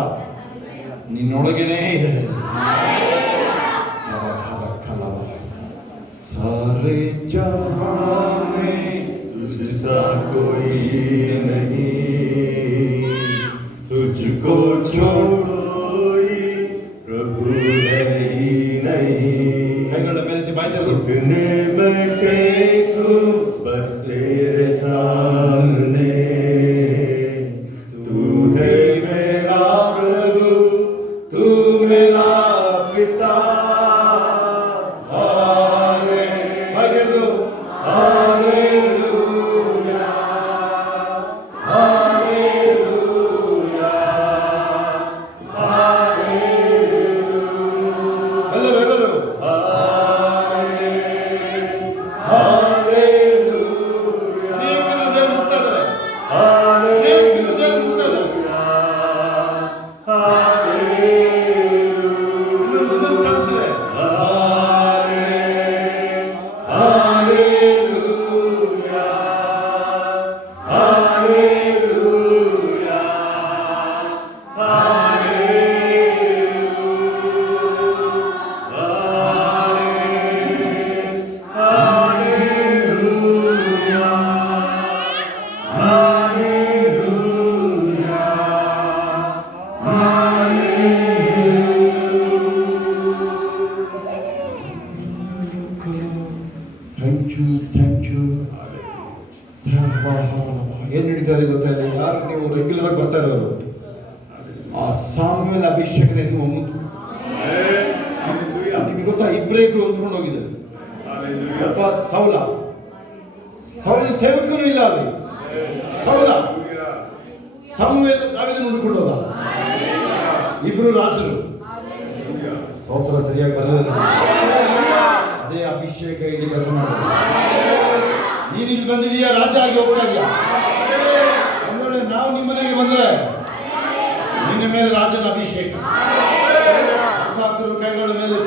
ನಿನ್ನೊಳಗೇನೆ ಇದೆ. सारे जहां में तुझसा कोई नहीं, तुझको छोड़ोई प्रभु है ही नहीं। कईगळ मेरे बाई रुकने बैठे तू बस तेरे सामने, तू है मेरा प्रभु, तू मेरा पिता। ಏನ್ ನಡೀತಾರೆ ಗೊತ್ತಾಯಿಲ್ಲ. ಯಾರು ನೀವು ರೆಗ್ಯುಲರ್ ಆಗಿ ಬರ್ತಾ ಇರೋರು, ಆ ಸಾಮ್ಯಲ್ ಅಭಿಷೇಕನ ನಿಮ್ಗೆ ಗೊತ್ತಾ, ಇಬ್ಬರೇ ಹೊಂದ್ಕೊಂಡು ಹೋಗಿದ್ದಾರೆ. ಒಬ್ಬ ಸೌಲಿನ ಸೇವಕನೂ ಇಲ್ಲ ಅಲ್ಲಿ. ಸಾಮುವೇಲ ದಾವೀದನ ಹುಡುಕೊಂಡು ಹೋದ. ಇಬ್ರು ರಾಜರು. ಸ್ತೋತ್ರ ಸರಿಯಾಗಿ ಬರಲಿಲ್ಲ. ಅದೇ ಅಭಿಷೇಕ ಇಲ್ಲಿ ಕೆಲಸ ಮಾಡಿದ. ನೀನು ಇಲ್ಲಿ ಬಂದಿದೀಯಾ, ರಾಜ ಆಗಿ ಹೋಗ್ತಾ ಇದೆಯಾ? ನಾವು ನಿಮ್ಮ ಮನೆಗೆ ಬಂದ್ರೆ ನಿನ್ನ ಮೇಲೆ ರಾಜನ ಅಭಿಷೇಕ. ಕೈಗಳ ಮೇಲೆ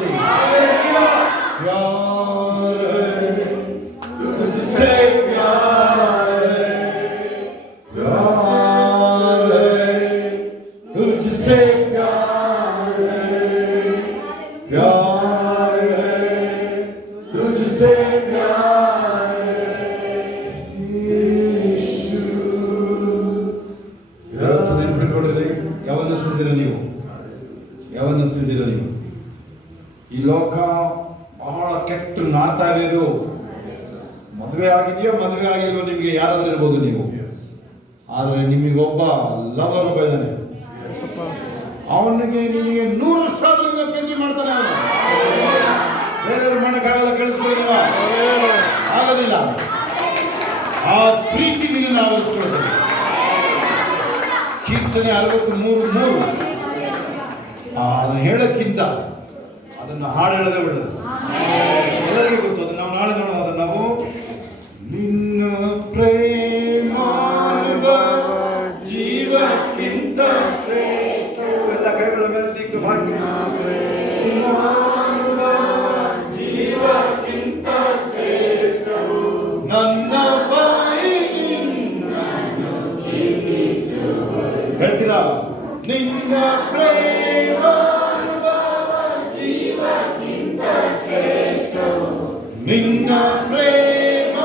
ಯಾವನ್ನಿಸ್ತಿದ್ದೀರ ನೀವು? ಈ ಲೋಕ ಬಹಳ ಕೆಟ್ಟು ನಾರ್ತಾ ಇರೋದು. ಮದುವೆ ಆಗಿದೆಯೋ ಮದುವೆ ಆಗಿಲ್ವೋ ನಿಮಗೆ ಯಾರಾದ್ರೂ ಇರ್ಬೋದು ನೀವು, ಆದ್ರೆ ನಿಮಗೆ ಒಬ್ಬ ಲವರ್ ಒಬ್ಬ ಇದ್ದಾನೆ. ಅವನಿಗೆ ನಿನಗೆ 100 ವರ್ಷ ಆದ್ರೂ ಪ್ರೀತಿ ಮಾಡ್ತಾನೆ. ಬೇರೆಯವ್ರು ಮಾಡೋಕ್ಕಾಗಲ್ಲ, ಕಳಿಸ್ಕೊಳ್ಳಿಲ್ಲ, ಆಗೋದಿಲ್ಲ. ಆ ಪ್ರೀತಿ ನಿನ್ನನ್ನು ಆವರಿಸ್ಕೊಳ್ತದೆ. ಕೀರ್ತನೆ 63:3 ಅದನ್ನು ಹೇಳಕ್ಕಿಂತ ಅದನ್ನು ಹಾಡು ಹೇಳದೆ ಬಿಡೋದು. ಎಲ್ಲರಿಗೂ ಗೊತ್ತು, ಅದನ್ನು ನಾವು ನಾಳೆ ನೋಡೋದು. ಅದನ್ನು ನಾವು ನಿನ್ನ ಪ್ರೇಮ ಜೀವಕ್ಕಿಂತ ಶ್ರೇಷ್ಠ. ಎಲ್ಲ ಕೈಗಳ ಮೇಲೆ ದಿಕ್ಕು ಹಾಕಿ, ಜೀವಕ್ಕಿಂತ ಶ್ರೇಷ್ಠವು ನನ್ನ ಬಾಯಿ ಹೇಳ್ತೀರಾ? ನಿನ್ನ ಪ್ರೇಮ ಜೀವಕ್ಕಿಂತ ಶ್ರೇಷ್ಠವು, ನಿನ್ನ ಪ್ರೇಮ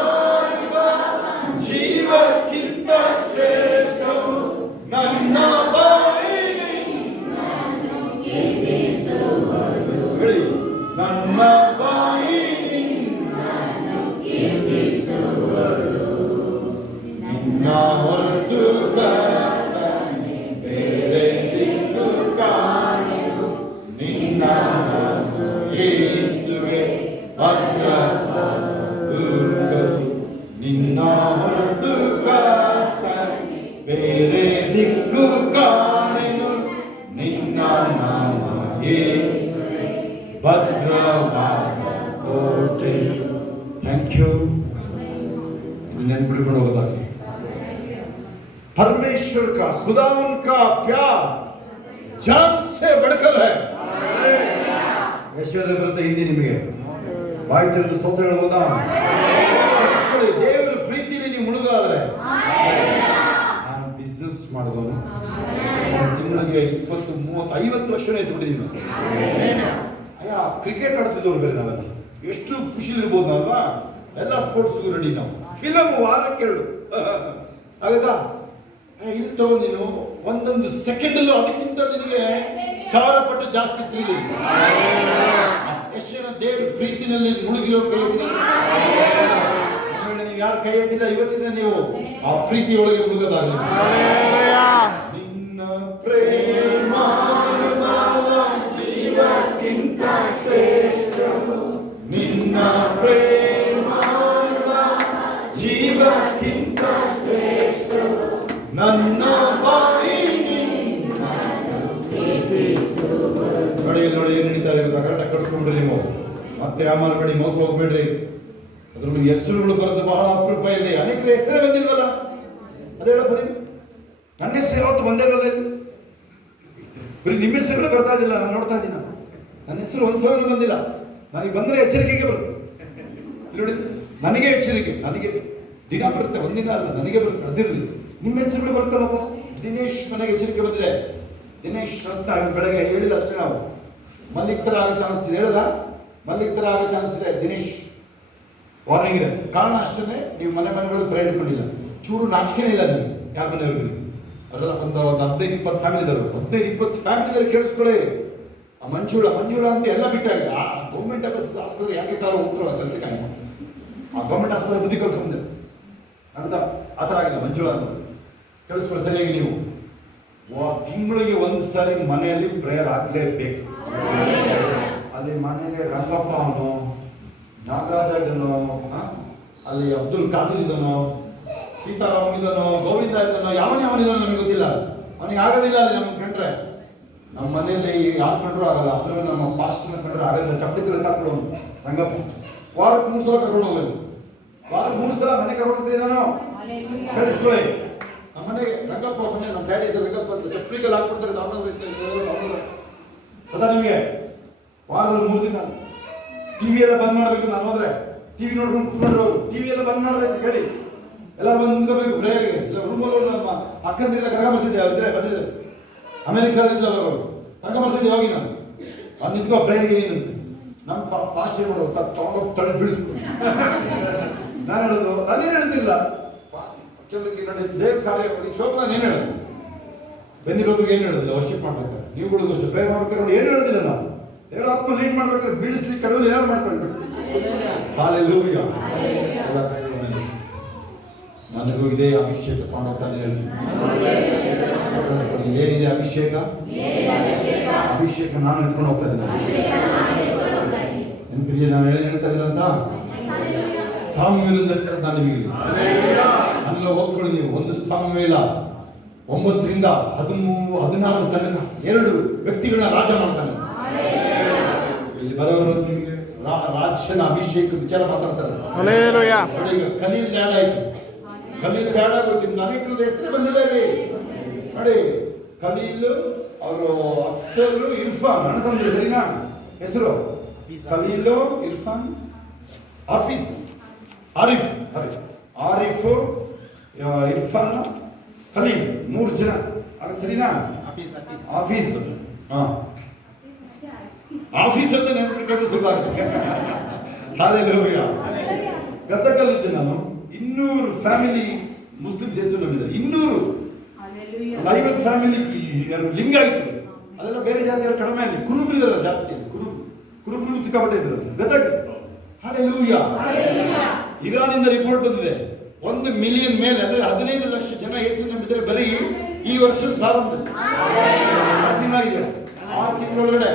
ಜೀವಕ್ಕಿಂತ ಶ್ರೇಷ್ಠವು ನನ್ನ ಬಾಯಿ ಹೇಳಿ, ನನ್ನ ಬಾಯಿ ನಿನ್ನ ಹೊರತು ಬೇರೆ ದಿಕ್ಕು ಕಾಣೆನು, ನಿನ್ನ ಯೇಸುವೆ ಭದ್ರ ದುರ್ಗವು, ನಿನ್ನ ಹೊರತು ಬೇರೆ ದಿಕ್ಕು ಕಾಣೆನು, ನಿನ್ನ ನಾಮ ಯೇಸುವೆ ಭದ್ರವಾದ ಕೋಟೆ. Thank you. ನೆನ್ಪಿಡ್ಕೊಂಡು ಹೋಗೋದಾಗಿ ಪರಮೇಶ್ವರ परमेश्वर का, खुदा उनका प्यार जान से बढ़कर है. ಯೆಶಾಯನ ಬರೆದ ಹಿಂದೆ ನಿಮಗೆ ಬಾಯಿ ತೆರೆದು ಸ್ತೋತ್ರಗಳು ಹೋದ. ದೇವರ ಪ್ರೀತಿಯಲ್ಲಿ ನೀವು ಮುಳುಗಾದ್ರೆ, ನಾನು ಬಿಸ್ನೆಸ್ ಮಾಡಿದವನು, ತಿಂಗಳಿಗೆ 20, 30, 50 ವರ್ಷ ಆಯ್ತು ಬಿಟ್ಟಿದ್ದೀನಿ. ಅಯ್ಯ, ಕ್ರಿಕೆಟ್ ಆಡ್ತಿದ್ದವ್ರು ಬೇರೆ ನಾವೆಲ್ಲ ಎಷ್ಟು ಖುಷಿಲಿರ್ಬೋದು ಅಲ್ವಾ? ಎಲ್ಲ ಸ್ಪೋರ್ಟ್ಸ್ಗೂ ರೆಡಿ ನಾವು. ಫಿಲಮ್ ವಾರಕ್ಕೆ 2 ಆಗುತ್ತಾ? ಇಲ್ಲಿ ತಗೊಂಡು ನೀನು ಒಂದೊಂದು ಸೆಕೆಂಡಲ್ಲೂ ಅದಕ್ಕಿಂತ ನಿನಗೆ 1000 ಪಟ್ಟು ಜಾಸ್ತಿ ತಿಳಿಲಿ. ಎಷ್ಟು ಜನ ದೇವ್ರ ಪ್ರೀತಿನಲ್ಲಿ ಮುಳುಗಿರೋರು ಕೈ ಎತ್ತಿಲ್ಲ? ನೀವು ಯಾರು ಕೈ ಎತ್ತಿಲ್ಲ, ಇವತ್ತಿನ ನೀವು ಆ ಪ್ರೀತಿಯೊಳಗೆ ಮುಳುಗದಾಗಲಿ. ನಿನ್ನ ಪ್ರೇಮ ಜೀವಕ್ಕಿಂತ ಶ್ರೇಷ್ಠವು, ನಿನ್ನ ಪ್ರೇಮ ಜೀವಕ್ಕಿಂತ ಶ್ರೇಷ್ಠವು, ನನ್ನ ಬಾಯಿ ನೋಡಿ ಏನ್ ನಡೀತಾ ಇದೆ ಕರೆಕ್ಟಾಗಿ ಕಳಿಸ್ಕೊಂಡ್ರಿ ನೀವು. ಮತ್ತೆ ಯಾವ ಮಾರ್ಗಡಿ ಮೋಸ ಹೋಗ್ಬೇಡ್ರಿ. ಅದ್ರಲ್ಲಿ ಹೆಸರುಗಳು ಬರೋದು ಬಹಳ ಅಪರೂಪ ಇದೆ. ಅನೇಕರ ಹೆಸರೇ ಬಂದಿಲ್ವಲ್ಲ, ಅದೇ ಹೇಳಪ್ಪ ನೀವು. ನನ್ನ ಹೆಸರು ಯಾವತ್ತು ಬಂದೇ ಇರೋಲ್ಲ. ಬರೀ ನಿಮ್ಮ ಹೆಸರುಗಳು ಬರ್ತಾ ಇದ್ದಿಲ್ಲ, ನಾನು ನೋಡ್ತಾ ಇದ್ದೀನಿ. ನನ್ನ ಹೆಸರು ಒಂದು ಸಲ ಬಂದಿಲ್ಲ. ನನಗೆ ಬಂದರೆ ಎಚ್ಚರಿಕೆಗೆ ಬರುತ್ತೆ. ನೋಡಿ, ನನಗೆ ಎಚ್ಚರಿಕೆ, ನನಗೆ ದಿನ ಬರುತ್ತೆ, ಒಂದಿನ ಅಲ್ಲ, ನನಗೆ ಬರುತ್ತೆ. ಅದಿರಲಿ, ನಿಮ್ಮ ಹೆಸರುಗಳು ಬರ್ತಲ್ಲಪ್ಪ. ದಿನೇಶ್ ನನಗೆ ಎಚ್ಚರಿಕೆ ಬಂದಿದೆ. ದಿನೇಶ್ ಅಂತ ಬೆಳಗ್ಗೆ ಹೇಳಿದ ಅಷ್ಟೇ ನಾವು ಮಲ್ಲಿಕ್ ಥರ ಆಗೋ ಚಾನ್ಸ್ ಇದೆ. ಹೇಳದ ಮಲ್ಲಿಕ್ ಥರ ಆಗೋ ಚಾನ್ಸ್ ಇದೆ. ದಿನೇಶ್ ವಾರ್ನಿಂಗ್ ಇದೆ. ಕಾರಣ ಅಷ್ಟೇ, ನೀವು ಮನೆಗಳು ಪ್ರೇರಣೆ ಇಟ್ಕೊಂಡಿಲ್ಲ, ಚೂರು ನಾಚಿಕೆನೇ ಇಲ್ಲ ನಿಮಗೆ. ಯಾರ ಮನೆಯವ್ರಿಗೆ ಅವರೆಲ್ಲ ಒಂದು 15-20 ಫ್ಯಾಮಿಲಿ ಇದ್ದಾರೆ. 15-20 ಫ್ಯಾಮಿಲಿ ಇದ್ದಾರೆ. ಕೇಳಿಸ್ಕೊಳ್ಳಿ. ಆ ಮಂಜುಳ ಅಂತ ಎಲ್ಲ ಬಿಟ್ಟಾಗಿದೆ. ಆ ಗೌರ್ಮೆಂಟ್ ಆಸ್ಪತ್ರೆ ಯಾಕೆ ಕಾಲ ಹೋಗ್ತಾರೋ ಕೆಲಸಕ್ಕೆ ಆ ಗೌರ್ಮೆಂಟ್ ಆಸ್ಪತ್ರೆ ಬುದ್ಧಿ ಕಲ್ತ್ಕೊಂಡೆ ಅಂತ ಆ ಥರ ಆಗಿದೆ ಮಂಜುಳ ಅಂತ. ಕೇಳಿಸ್ಕೊಳ್ಳಿ ಸರಿಯಾಗಿ. ನೀವು ತಿಂಗಳಿಗೆ 1 ಸಾರಿ ಮನೆಯಲ್ಲಿ ಪ್ರೇಯರ್ ಆಗಲೇಬೇಕು. ಅಲ್ಲಿ ಮನೆಯಲ್ಲಿ ರಂಗಪ್ಪ ಅವನು, ನಾಗರಾಜ ಇದನೋ, ಅಲ್ಲಿ ಅಬ್ದುಲ್ ಖಾದಿರ್ ಇದನೋ, ಸೀತಾರಾಮ್ ಇದನೋ, ಗೋವಿಂದ ಇದನೋ, ಯಾವನಿದಾನೋ ನಮಗೆ ಗೊತ್ತಿಲ್ಲ. ಅವನಿಗೆ ಆಗೋದಿಲ್ಲ. ಅಲ್ಲಿ ನಮ್ಗೆ ಕಂಡ್ರೆ, ನಮ್ಮ ಮನೆಯಲ್ಲಿ ಯಾರು ಕಂಡ್ರು ಆಗಲ್ಲ. ಅದ್ರ ನಮ್ಮ ಪಾಸ್ಟರ್ನ ಕಂಡ್ರೆ ಆಗಲ್ಲ. ಚಪ್ಪಲಿ ಹಾಕೊಳ್ಳೋನು ರಂಗಪ್ಪ. ವಾರಕ್ಕೆ 3 ಸಲ ಕರ್ಕೊಂಡು ಹೋಗೋದು. ವಾರಕ್ಕೆ 3 ಸಲ ಮನೆ ಕರ್ಕೊಂಡು ಹೋಗ್ತಿದ್ದೆ ನಾನು. ಕೇಳಿಸ್ಕೊಳ್ಳಿ. ನಮ್ಮ ಮನೆಗೆ ರಂಗಪ್ಪ ಮನೆ, ನಮ್ಮ ಡ್ಯಾಡಿ ಹೆಸರು ರಂಗಪ್ಪ ಅಂತ. ಚಪ್ಪಲಿಗೆಲ್ಲ ಹಾಕ್ಬಿಡ್ತಾರೆ. ಗೊತ್ತಾ ನಿಮಗೆ? ವಾರದಲ್ಲಿ 3 ದಿನ ಟಿವಿ ಎಲ್ಲ ಬಂದ್ ಮಾಡಬೇಕು. ನಾನು ಹೋದ್ರೆ ಟಿವಿ ನೋಡ್ಕೊಂಡು ಕೂತ್ಕೊಂಡ್ರು. ಟಿವಿ ಎಲ್ಲ ಬಂದ್ ಮಾಡಬೇಕು ಹೇಳಿ, ಎಲ್ಲರೂ ಬಂದು ನಿಂತ್ಕೋಬೇಕು ಪ್ರೇಯರ್ಗೆ. ಇಲ್ಲ ರೂಮಲ್ಲಿ ನಮ್ಮ ಅಕ್ಕಂದಿಲ್ಲ ಕರ್ಕ ಬರ್ತಿದ್ದೆ. ಅವ್ರಿದ್ರೆ ಬಂದಿದ್ರೆ ಅಮೆರಿಕಾದಿಂದ ಬರೋರು ಕರ್ಕ ಬರ್ತಿದ್ದೆ. ಹೋಗಿ ನಾನು ಅದು ನಿಂತ್ಕೋ ಪ್ರೇಯರ್ಗೆ ಏನಂತ ನಮ್ಮ ಪಾಸ್ಟರ್ ಮಾಡೋರು ತಗೊಂಡೋಗಿ ತಳ್ಳಿ ಬೀಳಿಸ್ಬಿಟ್ಟು ನಾನು ಹೇಳೋದು, ನಾನೇನು ಹೇಳ್ತಿಲ್ಲ. ಕೆಲವರಿಗೆ ನೋಡಿ ದೇವ್ರ ಕಾರ್ಯ ಶೋಭನ ಏನು ಹೇಳೋದು, ಬೆನ್ನಿರೋದ್ರಿಗೆ ಏನು ಹೇಳೋದಿಲ್ಲ. ವರ್ಷಿಪ್ ಮಾಡ್ಬೇಕಾದ್ರೆ ನೀವುಗಳು ಅಷ್ಟೇ ಪ್ರೇಯರ್ ಮಾಡ್ಬೇಕಾದ್ರೆ ನೋಡಿ ಏನು ಹೇಳೋದಿಲ್ಲ. ನಾವು ದೇವರ ಆತ್ಮ ಲೀಡ್ ಮಾಡ್ಬೇಕಾದ್ರೆ ಬೀಳಿಸ್ಲಿಕ್ಕೆ ಕೆಲವರು ಏನಾರು ಮಾಡ್ಕೊಳ್ಬೇಕು. ಹಾಲೆಲೂಯ. ನನಗೂ ಇದೇ ಅಭಿಷೇಕ ತಗೊಂಡೋಗ್ತಾ ಇದ್ದೀನಿ. ಏನಿದೆ ಅಭಿಷೇಕ? ಅಭಿಷೇಕ ನಾನು ಎತ್ಕೊಂಡು ಹೋಗ್ತಾ ಇದ್ದೀನಿ. ನೆನಪಿದೆಯಾ ನಾನು ಹೇಳ್ತಾ ಇದ್ದೀನಿ ಅಂತ? ಸಾಮುವೇಲದಿಂದ ನಾನು ನಿಮಗೆ ನನ್ನೆಲ್ಲ ಓದ್ಕೊಳ್ಳಿ ನೀವು. 1 ಸಾಮುವೇಲ 9ರಿಂದ 13-14 ತನಕ 2 ವ್ಯಕ್ತಿಗಳನ್ನ ರಾಜ ಮಾಡ್ತಾನೆ. ಇಲ್ಲಿ ಬರೋರು ನಿಮಗೆ ರಾಜನ ಅಭಿಷೇಕ ವಿಚಾರ ಮಾತಾಡ್ತಾರೆ. ಈಗ ಕಲೀಲ್ ಡ್ಯಾಡ್ ಆಯ್ತು. ಕಲೀಲ್ ಡ್ಯಾಡ್ ಆಗೋದು ಅನೇಕರ ಹೆಸರು ಬಂದಿಲ್ಲ ರೀ. ನೋಡಿ, ಕಲೀಲ್ ಅವರು ಅಫ್ಸರು ಇರ್ಫಾನ್ ಅಣ್ಣ ತಂದ್ರು. ಸರಿನಾ? ಹೆಸರು ಕಲೀಲು, ಇರ್ಫಾನ್, ಆಫೀಸ್, ಆರಿಫ್, ಇರ್ಫಾನ್, ಖಲೀಲ್ 3 ಜನ. ಸರಿನಾ? ಆಫೀಸ್ ಆಫೀಸ್ ಅಂತ ನೆನಪಿಟ್ಕೊಂಡ್ರೆ ಸುಲಭ ಆಗುತ್ತೆ. ಹಾಲೆಲೂಯ. ಗದಗಲ್ಲಿದ್ದೆ ನಾನು. 200 ಫ್ಯಾಮಿಲಿ ಮುಸ್ಲಿಮ್ಸ್ ಹೆಸರು ನಂಬಿದ್ದಾರೆ. 250 ಫ್ಯಾಮಿಲಿ ಲಿಂಗಾಯಿತು. ಅದೆಲ್ಲ ಬೇರೆ ಜಾತಿಯವರು ಕಡಿಮೆ. ಅಲ್ಲಿ ಕುರುಬರಿದ್ದಾರೆ ಜಾಸ್ತಿ. ಕುರುಬರು ಸಿಕ್ಕಾಪಟ್ಟೆ ಇದ್ರು ಗದಗ. ಹಾಲೆಲೂಯ. ಇರಾನಿಂದ ರಿಪೋರ್ಟ್ ಬಂದಿದೆ, 1 ಮಿಲಿಯನ್ ಮೇಲೆ ಅಂದ್ರೆ 15 ಲಕ್ಷ ಜನ ಯೇಸು ನಂಬಿದರೆ ಬರೀ ಈ ವರ್ಷದ ಪ್ರಾರಂಭದಲ್ಲಿ. 6 ತಿಂಗಳೊಳಗಡೆ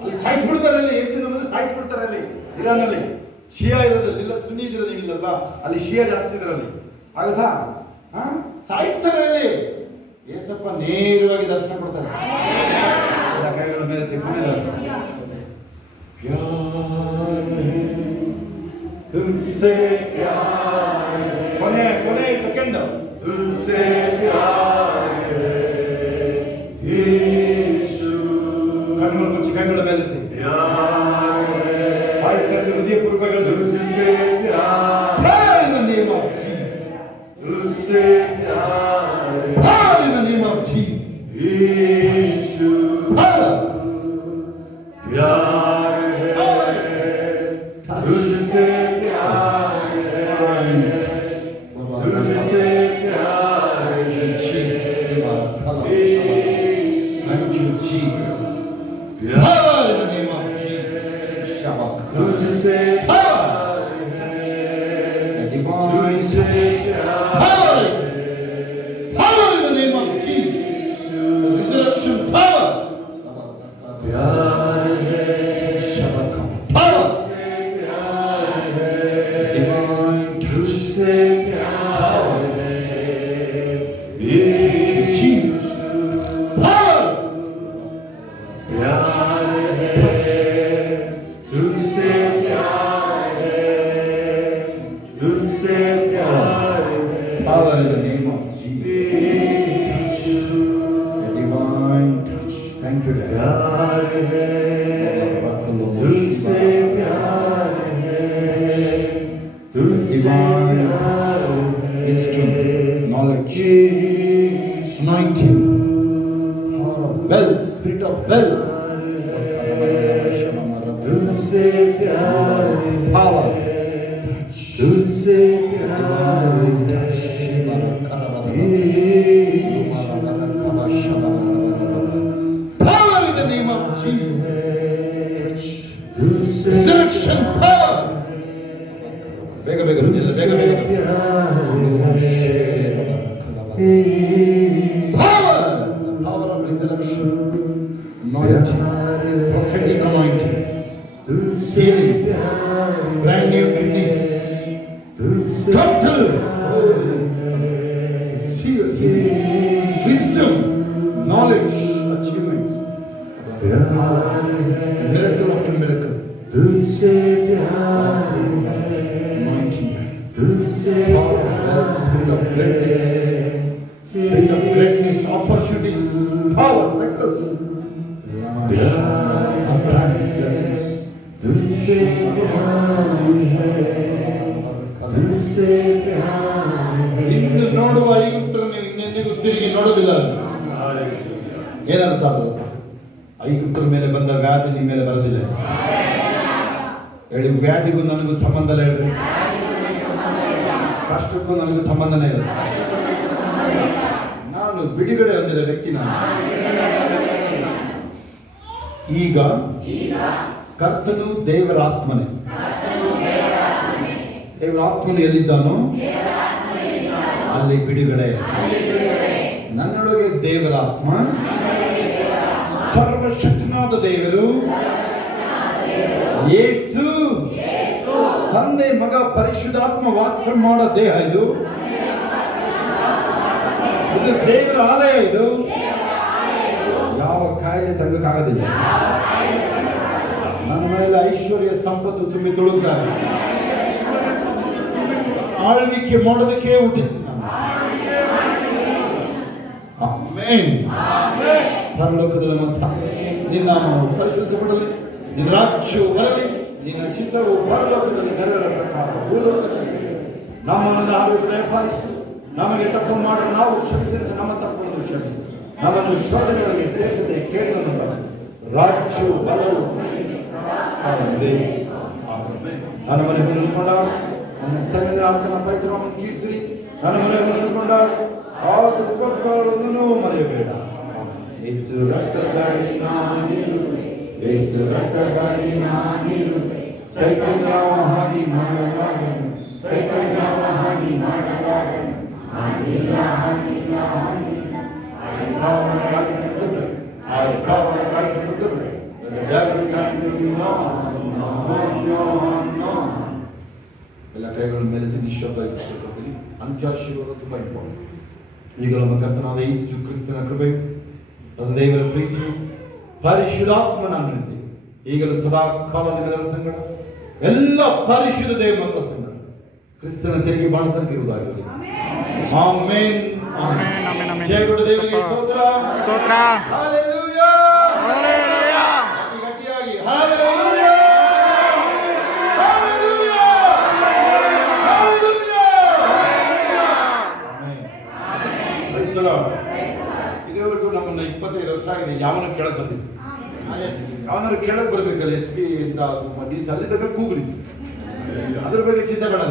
ಅಲ್ಲಿ ಸಾಯಿಸ್ಬಿಡ್ತಾರೆ. ಅಲ್ಲಿ ಯೇಸು ನಂಬಿದ್ರೆ ಸಾಯಿಸ್ಬಿಡ್ತಾರೆ. ಅಲ್ಲಿ ಇರಾನಲ್ಲಿ ಶಿಯಾ ಇರೋದಿಲ್ಲ, ಇಲ್ಲ ಸುನ್ನಿ ಇರೋದಿಲ್ಲಲ್ವಾ, ಅಲ್ಲಿ ಶಿಯಾ ಜಾಸ್ತಿ ಇದ್ರಲ್ಲಿ. ಆಗತ್ತಾ? ಸಾಯಿಸ್ತಾರೆ ಅಲ್ಲಿ. ಯೇಸಪ್ಪ ನೇರವಾಗಿ ದರ್ಶನ ಕೊಡ್ತಾರೆ. ಕೈಗಳ ಮೇಲೆ ತಿಳ್ಕೊಂಡಿದ್ದಾರೆ. ಕೊನೆ second ತುಲ್ಸೆ Thank you, Jesus. Power in the name of Jesus. Shabbat. Power. Divine power. Power in the name of Jesus. Resurrection power. Shabbat. Power. Divine power. Jesus. Power. Power in the name of Jesus. A divine touch. Thank you, Lord. Divine touch. Wisdom, knowledge, anointing, wealth, spirit of wealth. Power. Power in the name of Jesus. Resurrection power. Bega bega power. Power of resurrection. Anointing. Prophetic anointing. Healing. Brand new kidneys. Total wisdom, knowledge, achievements, miracle after miracle, anointing, power, wealth, spirit of greatness, opportunities, power, success, abundance, blessings. ಇನ್ನು ನೋಡುವ ಐಗುಪ್ತರ ನೀವು ಇನ್ನೆಂದಿಗೂ ತಿರುಗಿ ನೋಡೋದಿಲ್ಲ. ಏನರ್ಥ ಅದು? ಐಗುಪ್ತರ ಮೇಲೆ ಬಂದ ವ್ಯಾಧಿ ನಿಮ್ಮ ಮೇಲೆ ಬರೋದಿಲ್ಲ. ಹೇಳಿ, ವ್ಯಾಧಿಗೂ ನನಗೂ ಸಂಬಂಧ ಇಲ್ಲ. ಹೇಳಿ, ಕಷ್ಟಕ್ಕೂ ನನಗೂ ಸಂಬಂಧನೇ ಇಲ್ಲ. ನಾನು ಬಿಡುಗಡೆ ಹೊಂದಿದ ವ್ಯಕ್ತಿ. ನಾನು ಈಗ ಕರ್ತನು ದೇವರ ಆತ್ಮನೇ. ದೇವರ ಆತ್ಮನು ಎಲ್ಲಿದ್ದಾನೋ ಅಲ್ಲಿ ಬಿಡುಗಡೆ. ನನ್ನೊಳಗೆ ದೇವರ ಆತ್ಮ, ಸರ್ವಶಕ್ತನಾದ ದೇವರು ಯೇಸು, ತಂದೆ ಮಗ ಪರಿಶುದ್ಧಾತ್ಮ ವಾಸ ಮಾಡೋ ದೇಹ ಇದು. ಇದು ದೇವರ ಆಲಯ. ಇದು ಯಾವ ಕಾಯಿಲೆ ತಗೋಕ್ಕಾಗೋದಿಲ್ಲ. ನನ್ನ ಮನೆಯಲ್ಲಿ ಐಶ್ವರ್ಯ ಸಂಪತ್ತು ತುಂಬಿ ತುಳುಕ್ತಾರೆ. ಆಳ್ವಿಕೆ ಮಾಡೋದಕ್ಕೆ ಹುಟ್ಟಿದ ಪರಲೋಕದಲ್ಲಿ ಮಾತ್ರ ನಿನ್ನ ನಾಮವು ಪರಿಶುದ್ಧಪಡಲಿ, ನಿನ್ನ ರಾಜ್ಯವು ಬರಲಿ, ನಿನ್ನ ಚಿತ್ತವು ಪರಲೋಕದಲ್ಲಿ ನೆರವೇರ ಪ್ರಕಾರ ಭೂಲೋಕದಲ್ಲಿ ನಮ್ಮನ್ನು ಆರೋಗ್ಯ ಪಾಲಿಸು. ನಮಗೆ ತಪ್ಪು ಮಾಡಲು ನಾವು ಕ್ಷಮಿಸಿದಂತೆ ನಮ್ಮ ತಪ್ಪನ್ನು ಕ್ಷಮಿಸು. ನಮ್ಮನ್ನು ಶೋಧನೆಗಳಿಗೆ ಸೇರಿಸದೆ ಕೇಳಿದನು ಬರಲಿ. ರಾಜ್ಯವು ಬಲವು ನನ್ನ ಮನೆಯನ್ನು ಕೊಂಡಾಡು. ನನ್ನ ಸ್ಥಳದಲ್ಲಿ ಆತನ ಪವಿತ್ರವನ್ನು ಕೀರ್ತಿರಿ. ನನ್ನ ಮನೆಯನ್ನು ಕೊಂಡಾಡು. ಆವತ್ತು ಉಪಕಾರವನ್ನು ಮರೆಯಬೇಡ. ಯೇಸು ರಕ್ತದಲ್ಲಿ ನಾನಿರುವೆ, ಯೇಸು ರಕ್ತದಲ್ಲಿ ನಾನಿರುವೆ. ಸೈತಾನವ ಹಾನಿ ಮಾಡಲಾಗನು, ಸೈತಾನವ ಹಾನಿ ಮಾಡಲಾಗನು. ಹಾನಿಲ್ಲ, ಹಾನಿಲ್ಲ, ಹಾನಿಲ್ಲ. I cover right in the good. I cover right in the good. The devil can't do no, no, no, no. ಎಲ್ಲ ಕೈಗಳ ಮೇಲೆ ನಿಶ್ಶಬ್ದ ಇಟ್ಕೊಳ್ತೀನಿ. ಅಂತ್ಯಾಶೀರ್ವಾದ ತುಂಬ ಇಂಪಾರ್ಟೆಂಟ್. ಈಗ ನಮ್ಮ ಕರ್ತನಾದ ಯೇಸು ಕ್ರಿಸ್ತನ ಕೃಪೆ, ದೇವರ ಪ್ರೀತಿ, ಪರಿಶುದ್ಧಾತ್ಮನ ಅನುಗ್ರಹ ಈಗಲೂ ಸದಾ ಕಾಲ ನಿಮ್ಮೆಲ್ಲರ ಸಂಗಡ, ಎಲ್ಲ ಪರಿಶುದ್ಧ ದೇವ ಮಕ್ಕಳ ಸಂಗಡ ಕ್ರಿಸ್ತನ ತೆರಿಗೆ ಬಾಣತನಕ ಇರುವುದಾಗಲಿ. ಆಮೆನ್. ಜಯ ಗುರು ದೇವರಿಗೆ ಸ್ತೋತ್ರ, ಸ್ತೋತ್ರ. Hallelujah, hallelujah. ಗಟ್ಟಿಯಾಗಿ hallelujah, hallelujah, hallelujah. Amen. Praise the Lord. ಇದುವರೆಗೂ ನಮ್ಮನ್ನ 25 ವರ್ಷ ಆಗಿದೆ. ಯಾವನು ಕೇಳಕ್ ಬಂದಿಲ್ಲ. ಯಾವನಾರು ಕೇಳಕ್ ಬರ್ಬೇಕಲ್ಲ. SP ಅಂತ DC ಅಲ್ಲಿದ್ದಾಗ ಕೂಗ್ರಿ. ಅದ್ರ ಬಗ್ಗೆ ಚಿಂತೆ ಬೇಡ.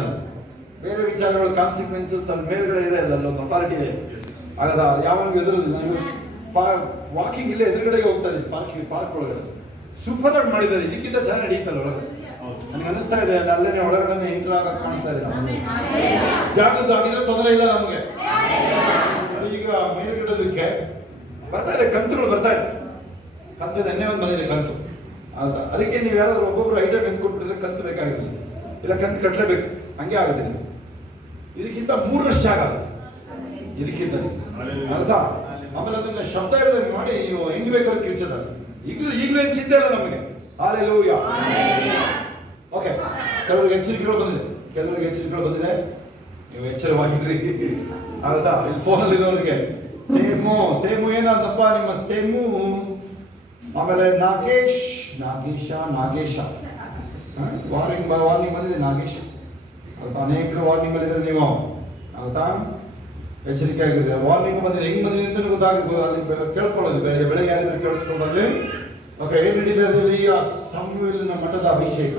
ಬೇರೆ ವಿಚಾರಗಳು ಕಾನ್ಸಿಕ್ವೆನ್ಸಸ್ ಅಲ್ಲಿ ಮೇಲ್ಗಡೆ ಇದೆ, ಅಲ್ಲೊಂದು ಅಥಾರಿಟಿ ಇದೆ. ಹಾಗಾದ ಯಾವನಿಗೂ ಎದುರಿಲ್ಲ. ವಾಕಿಂಗ್ ಇಲ್ಲೇ ಎದುರುಗಡೆಗೆ ಹೋಗ್ತಾ ಇದ್ದೀವಿ, ಪಾರ್ಕ್ ಒಳಗಡೆ ಸೂಪರ್ ಆಗಿ ಮಾಡಿದ್ದಾರೆ. ಇದಕ್ಕಿಂತ ಚೆನ್ನಾಗಿ ನಡೀತಲ್ಲ ಒಳಗಡೆ. ನನಗೆ ಅನಿಸ್ತಾ ಇದೆ ಅಲ್ಲೇ ಒಳಗಡೆ ಎಂಟರ್ ಆಗಕ್ಕೆ ಕಾಣಿಸ್ತಾ ಇದೆ. ಜಾಗದ್ದು ಆಗಿದ್ರೆ ತೊಂದರೆ ಇಲ್ಲ ನಮಗೆ. ಈಗ ಮೇಲ್ಗಡೆದಕ್ಕೆ ಬರ್ತಾ ಇದೆ, ಕಂತುಗಳು ಬರ್ತಾ ಇದೆ. ಕಂತು ನೆನ್ನೆ ಒಂದು ಬಂದಿದೆ ಕಂತು. ಹೌದಾ? ಅದಕ್ಕೆ ನೀವು ಯಾರಾದ್ರೂ ಒಬ್ಬೊಬ್ರು ಐಟಮ್ ಎತ್ಕೊಟ್ಬಿಟ್ಟಿದ್ರೆ ಕಂತು ಬೇಕಾಗಿಲ್ಲ, ಇಲ್ಲ ಕಂತು ಕಟ್ಟಲೇಬೇಕು, ಹಂಗೆ ಆಗುತ್ತೆ ನಿಮಗೆ. ಇದಕ್ಕಿಂತ 3 ಆಗುತ್ತೆ ಇದಕ್ಕಿಂತ, ಅರ್ಥ. ಆಮೇಲೆ ಅದನ್ನ ಶಬ್ದ ಇರಬೇಕು ಮಾಡಿ ನೀವು ಹೆಂಗ್ ಬೇಕಾದ್ರೂ ಕಿರ್ಚದ. ಈಗಲೂ ಏನ್ ಚಿಂತೆ ಇಲ್ಲ ನಮಗೆ. ಹಾಲೆಲೂಯಾ. ಓಕೆ, ಕೆಲವರಿಗೆ ಎಚ್ಚರಿಕೆಗಳು ಬಂದಿದೆ, ನೀವು ಎಚ್ಚರವಾಗಿದ್ರಿ. ಹೌದಾ? ಇಲ್ಲಿ ಫೋನಲ್ಲಿ ಇರೋರಿಗೆ ಸೇಮು ಏನಂತಪ್ಪ ನಿಮ್ಮ ಸೇಮು. ಆಮೇಲೆ ನಾಗೇಶ ವಾರ್ನಿಂಗ್ ಬಂದಿದೆ. ನಾಗೇಶ ಹೌದಾ? ಅನೇಕರು ವಾರ್ನಿಂಗ್ ಬಂದಿದ್ರೆ ನೀವು ಹೌದಾ ಎಚ್ಚರಿಕೆ ಆಗಿದ್ರೆ. ವಾರ್ನಿಂಗ್ ಬಂದಿದೆ, ಹೆಂಗ್ ಬಂದಿದೆ ಅಂತ ಗೊತ್ತಾಗಿರ್ಬೋದು. ಅಲ್ಲಿ ಕೇಳ್ಕೊಳ್ಳೋದು ಬೆಳಗ್ಗೆ ಯಾರಿದ್ರೆ ಕೇಳಿಸ್ಕೊಂಡ್ಬರ್ಲಿ. ಓಕೆ, ಏನ್ ನಡೀತದೆ ಈಗ? ಸಮುವೇಲನ ಮಠದ ಅಭಿಷೇಕ.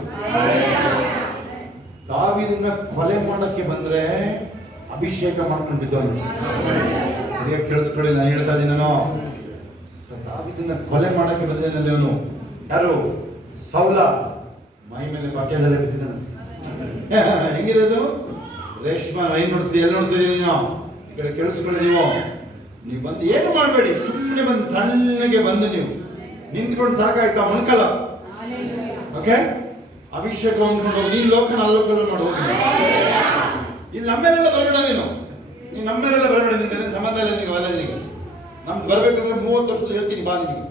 ದಾವೀದನ್ನ ಕೊಲೆ ಮಾಡಕ್ಕೆ ಬಂದ್ರೆ ಅಭಿಷೇಕ ಮಾಡ್ಕೊಂಡು ಬಿದ್ದವನು. ಸರಿಯಾಗಿ ಕೇಳಿಸ್ಕೊಳ್ಳಿ, ನಾನು ಹೇಳ್ತಾ ಇದ್ದೀನಿ. ನಾನು ದಾವೀದನ್ನ ಕೊಲೆ ಮಾಡಕ್ಕೆ ಬಂದೇನಲ್ಲಿ ಅವನು ಯಾರು? ಸೌಲ ಮೈ ಮೇಲೆ ಬಾಟ್ಯದಲ್ಲೇ ಬಿದ್ದಿದ್ದಾನೆ. ಹೆಂಗಿದೆ ಅದು? ರೇಷ್ಮಾ ಏನ್ ನೋಡ್ತೀವಿ, ಎಲ್ಲಿ ನೋಡ್ತಿದ್ದೀವಿ ನೀನು? ಈ ಕಡೆ ಕೇಳಿಸ್ಕೊಳ್ಳಿ. ನೀವು ಬಂದು ಏನು ಮಾಡಬೇಡಿ, ಸುಮ್ಮನೆ ಬಂದು ತಣ್ಣಗೆ ಬಂದು ನೀವು ನಿಂತ್ಕೊಂಡು ಸಾಕಾಯ್ತಾ ಮಣ್ಕಲ್ಲ. ಓಕೆ, ಅಭಿಷೇಕ ಅಂದ್ಕೊಂಡು ನೀನ್ ಲೋಕನ ಅಲ್ಲೋಕನ ಮಾಡುವ. ಇಲ್ಲಿ ನಮ್ಮೇಲೆಲ್ಲ ಬರಬೇಡ, ನೀನು ನಮ್ಮೇಲೆಲ್ಲ ಬರಬೇಡ. ನಿಂಗೆ ಸಂಬಂಧ ಇಲ್ಲ ನಿನಗೆ, ಅವೆಲ್ಲ ನಿನಗೆ. ನಮ್ಗೆ ಬರ್ಬೇಕಂದ್ರೆ 30 ವರ್ಷದಲ್ಲಿ ಹೇಳ್ತೀನಿ ಬಾ. ನಿನಗೆ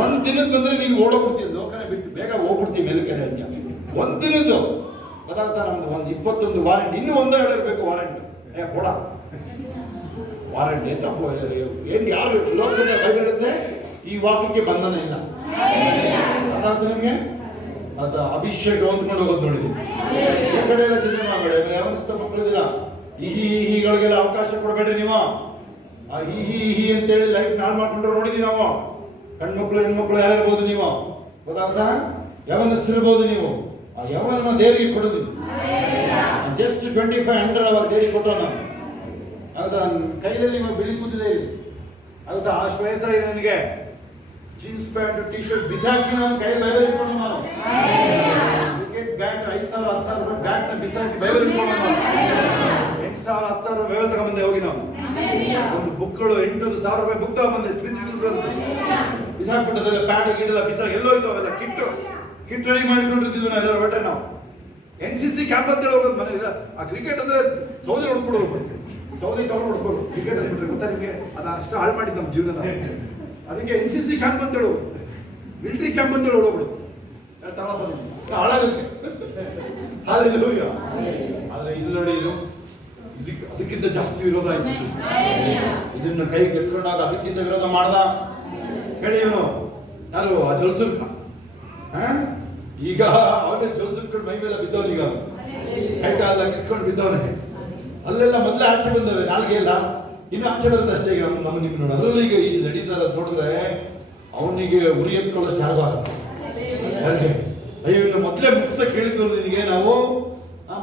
ಒಂದ್ ದಿನದ ಬಂದ್ರೆ ನೀನು ಓಡೋಗ್ಬಿಡ್ತೀವಿ, ಲೋಕನೇ ಬಿಟ್ಟು ಬೇಗ ಹೋಗ್ಬಿಡ್ತೀವಿ ಮೇಲಕ್ಕೆ ಅಂತ. ಒಂದ್ ದಿನದ್ದು ಪದಾರ್ಥ ನಮ್ದು ಒಂದು 21 ವಾರಂಟ್, ಇನ್ನೂ ಒಂದೇ ಹೇಳಿರ್ಬೇಕು ವಾರಂಟ್. ಕೊಡ ವಾರಂಟ್ ಎಂತ ಏನ್ ಯಾರು ಲೋಕದ ಬೈಬಿಡುತ್ತೆ, ಈ ವಾಕ್ಯಕ್ಕೆ ಬಂಧನ ಇಲ್ಲ. ಅದಾದ ನಿಮಗೆ ಅದ ಅಭಿಷೇಕ ಹೊಂದ್ಕೊಂಡು ಹೋಗೋದು ನೋಡಿದ್ವಿ. ಈ ಕಡೆ ಎಲ್ಲ ಚಿಂತೆ ಮಾಡಬೇಡಿ. ಯಾವನಿಸ್ತ ಮಕ್ಕಳಿದ್ದೀರಾ, ಈಗಳಿಗೆಲ್ಲ ಅವಕಾಶ ಕೊಡಬೇಡ್ರಿ ನೀವು. ಆ ಈ ಅಂತೇಳಿ ಲೈಫ್ ನಾಲ್ ಮಾಡ್ಕೊಂಡ್ರೆ ನೋಡಿದೀವಿ ನಾವು. ಹೆಣ್ಮಕ್ಳು ಯಾರಿರ್ಬೋದು ನೀವು, ಗೊತ್ತಾಗ್ತಾ? ಯಾವನಿಸ್ತಿರ್ಬೋದು ನೀವು. ಆ ಯಾವನ್ನ ದೇವರಿಗೆ ಕೊಡೋದು ಜಸ್ಟ್ 2500 ಅವರ್ ದೇವರಿಗೆ ಕೊಟ್ಟೋ ನಾವು. ಹೌದಾ? ಕೈಯಲ್ಲಿ ಬಿಳಿ ಕೂತಿದೆ ಇಲ್ಲಿ. ಹೌದಾ? ಅಷ್ಟು ವಯಸ್ಸಾಗಿದೆ ನನಗೆ. ಜೀನ್ಸ್ ಪ್ಯಾಂಟ್ ಟಿ ಶರ್ಟ್ ಬಿಸಾಕಿ ನಾನು ಕೈ ಬೈಬಲ್ ಇಟ್ಕೊಂಡು ನಾನು ಕ್ರಿಕೆಟ್ ಬ್ಯಾಟ್ 5,000 10,000 ರೂಪಾಯಿ ಬ್ಯಾಟ್ ನ ಬಿಸಾಕಿ ಬೈಬಲ್ ಇಟ್ಕೊಂಡು ನಾನು 8,000 10,000 ಬೈಬಲ್ ತಗೊಂಡ್ಬಂದೆ. ಹೋಗಿ ನಾವು ಒಂದು ಬುಕ್ಗಳು 800,000 ರೂಪಾಯಿ ಬುಕ್ ತಗೊಂಡ್ಬಂದೆ. ಬಿಸಾಕ್ಬಿಟ್ಟದಲ್ಲ ಪ್ಯಾಂಟ್ ಗಿಡ್ಡೆಲ್ಲ ಬಿಸಾಕಿ ಎಲ್ಲೋಯ್ತು ಅವೆಲ್ಲ. ಕಿಟ್ ರೆಡಿ ಮಾಡಿಕೊಂಡಿರ್ತಿದ್ವಿ ನಾವು ಎಲ್ಲರೂ ಹೊರಟ್ರೆ. ನಾವು NCC ಕ್ಯಾಂಪ್ ಅಂತ ಹೇಳಿ ಹೋಗೋದು ಮನೆ ಇಲ್ಲ. ಆ ಕ್ರಿಕೆಟ್ ಅಂದ್ರೆ ಸೌದಿ ಹೊಡ್ಬಿಡೋರು, ಸೌದಿ ತಗೊಂಡು ಹೊಡ್ಬೋದು. ಕ್ರಿಕೆಟ್ ಅಂದ್ಬಿಟ್ರೆ ಗೊತ್ತಾ ನಿಮಗೆ? ಅದು ಅಷ್ಟು ಹಾಳು ಮಾಡಿದ್ದು ನಮ್ಮ ಜೀವನ. ಅದಕ್ಕೆ NCC ಕ್ಯಾಂಪ್ ಅಂತ ಹೇಳು, ಮಿಲಿಟರಿ ಕ್ಯಾಂಪ್ ಅಂತ ಹೇಳಿ ಹೊಡೋಬಿಡು. ತಳಪ ಹಾಳಾಗುತ್ತೆ. ಹಾಲೆಲೂಯಾ. ಆದ್ರೆ ಇಲ್ಲಿ ನೋಡಿ, ಅದಕ್ಕಿಂತ ಜಾಸ್ತಿ ವಿರೋಧ ಆಯ್ತು. ಇದನ್ನ ಕೈ ಕೆತ್ಕೊಂಡಾಗ ಅದಕ್ಕಿಂತ ವಿರೋಧ ಮಾಡ್ದ. ಹೇಳಿ ಇವನು ಯಾರು? ಆ ಜಲ್ಸುರ್ಕ. ಈಗ ಅವನೇ ಜಲ್ಸುರ್ಕೊಂಡು ಮೈ ಮೇಲೆ ಬಿದ್ದವನು. ಈಗ ಕೈ ಕಾಲ ಕಿಸ್ಕೊಂಡು ಬಿದ್ದವನೇ. ಅಲ್ಲೆಲ್ಲ ಮೊದಲೇ ಆಚೆ ಬಂದವೆ, ನಾಲ್ಗೆ ಇಲ್ಲ, ಇನ್ನು ಆಚೆ ಬರುತ್ತೆ ಅಷ್ಟೇ. ನಮ್ಮ ನಿಮ್ ನೋಡಿ ಅದರಲ್ಲೂ ಈಗ ಇಲ್ಲಿ ನಡೀತಾರ ನೋಡಿದ್ರೆ ಅವನಿಗೆ ಉರಿ ಎತ್ಕೊಳ್ಳೋಷ್ಟು ಯಾರಿಗೂ ಆಗುತ್ತೆ. ಅಯ್ಯೋ, ಇನ್ನು ಮೊದಲೇ ಮುಗಿಸಕ್ ಹೇಳಿದ್ದು ನಿನಗೆ ನಾವು.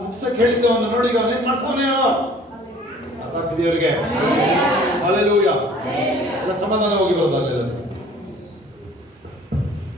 ಮುಗಿಸಕ್ ಹೇಳಿದ್ದು ಅವನ್ನ ನೋಡಿ ಈಗ ಅವನೇನ್ ಮಾಡ್ತಾವನೇ. ಅರ್ಥ ಆಗ್ತಿದೆ ಅವ್ರಿಗೆ? ಅಲ್ಲೆಲ್ಲೂಯ್ಯ. ಎಲ್ಲ ಸಮಾಧಾನ ಹೋಗಿ ಬರೋದು ಅಲ್ಲೆಲ್ಲ.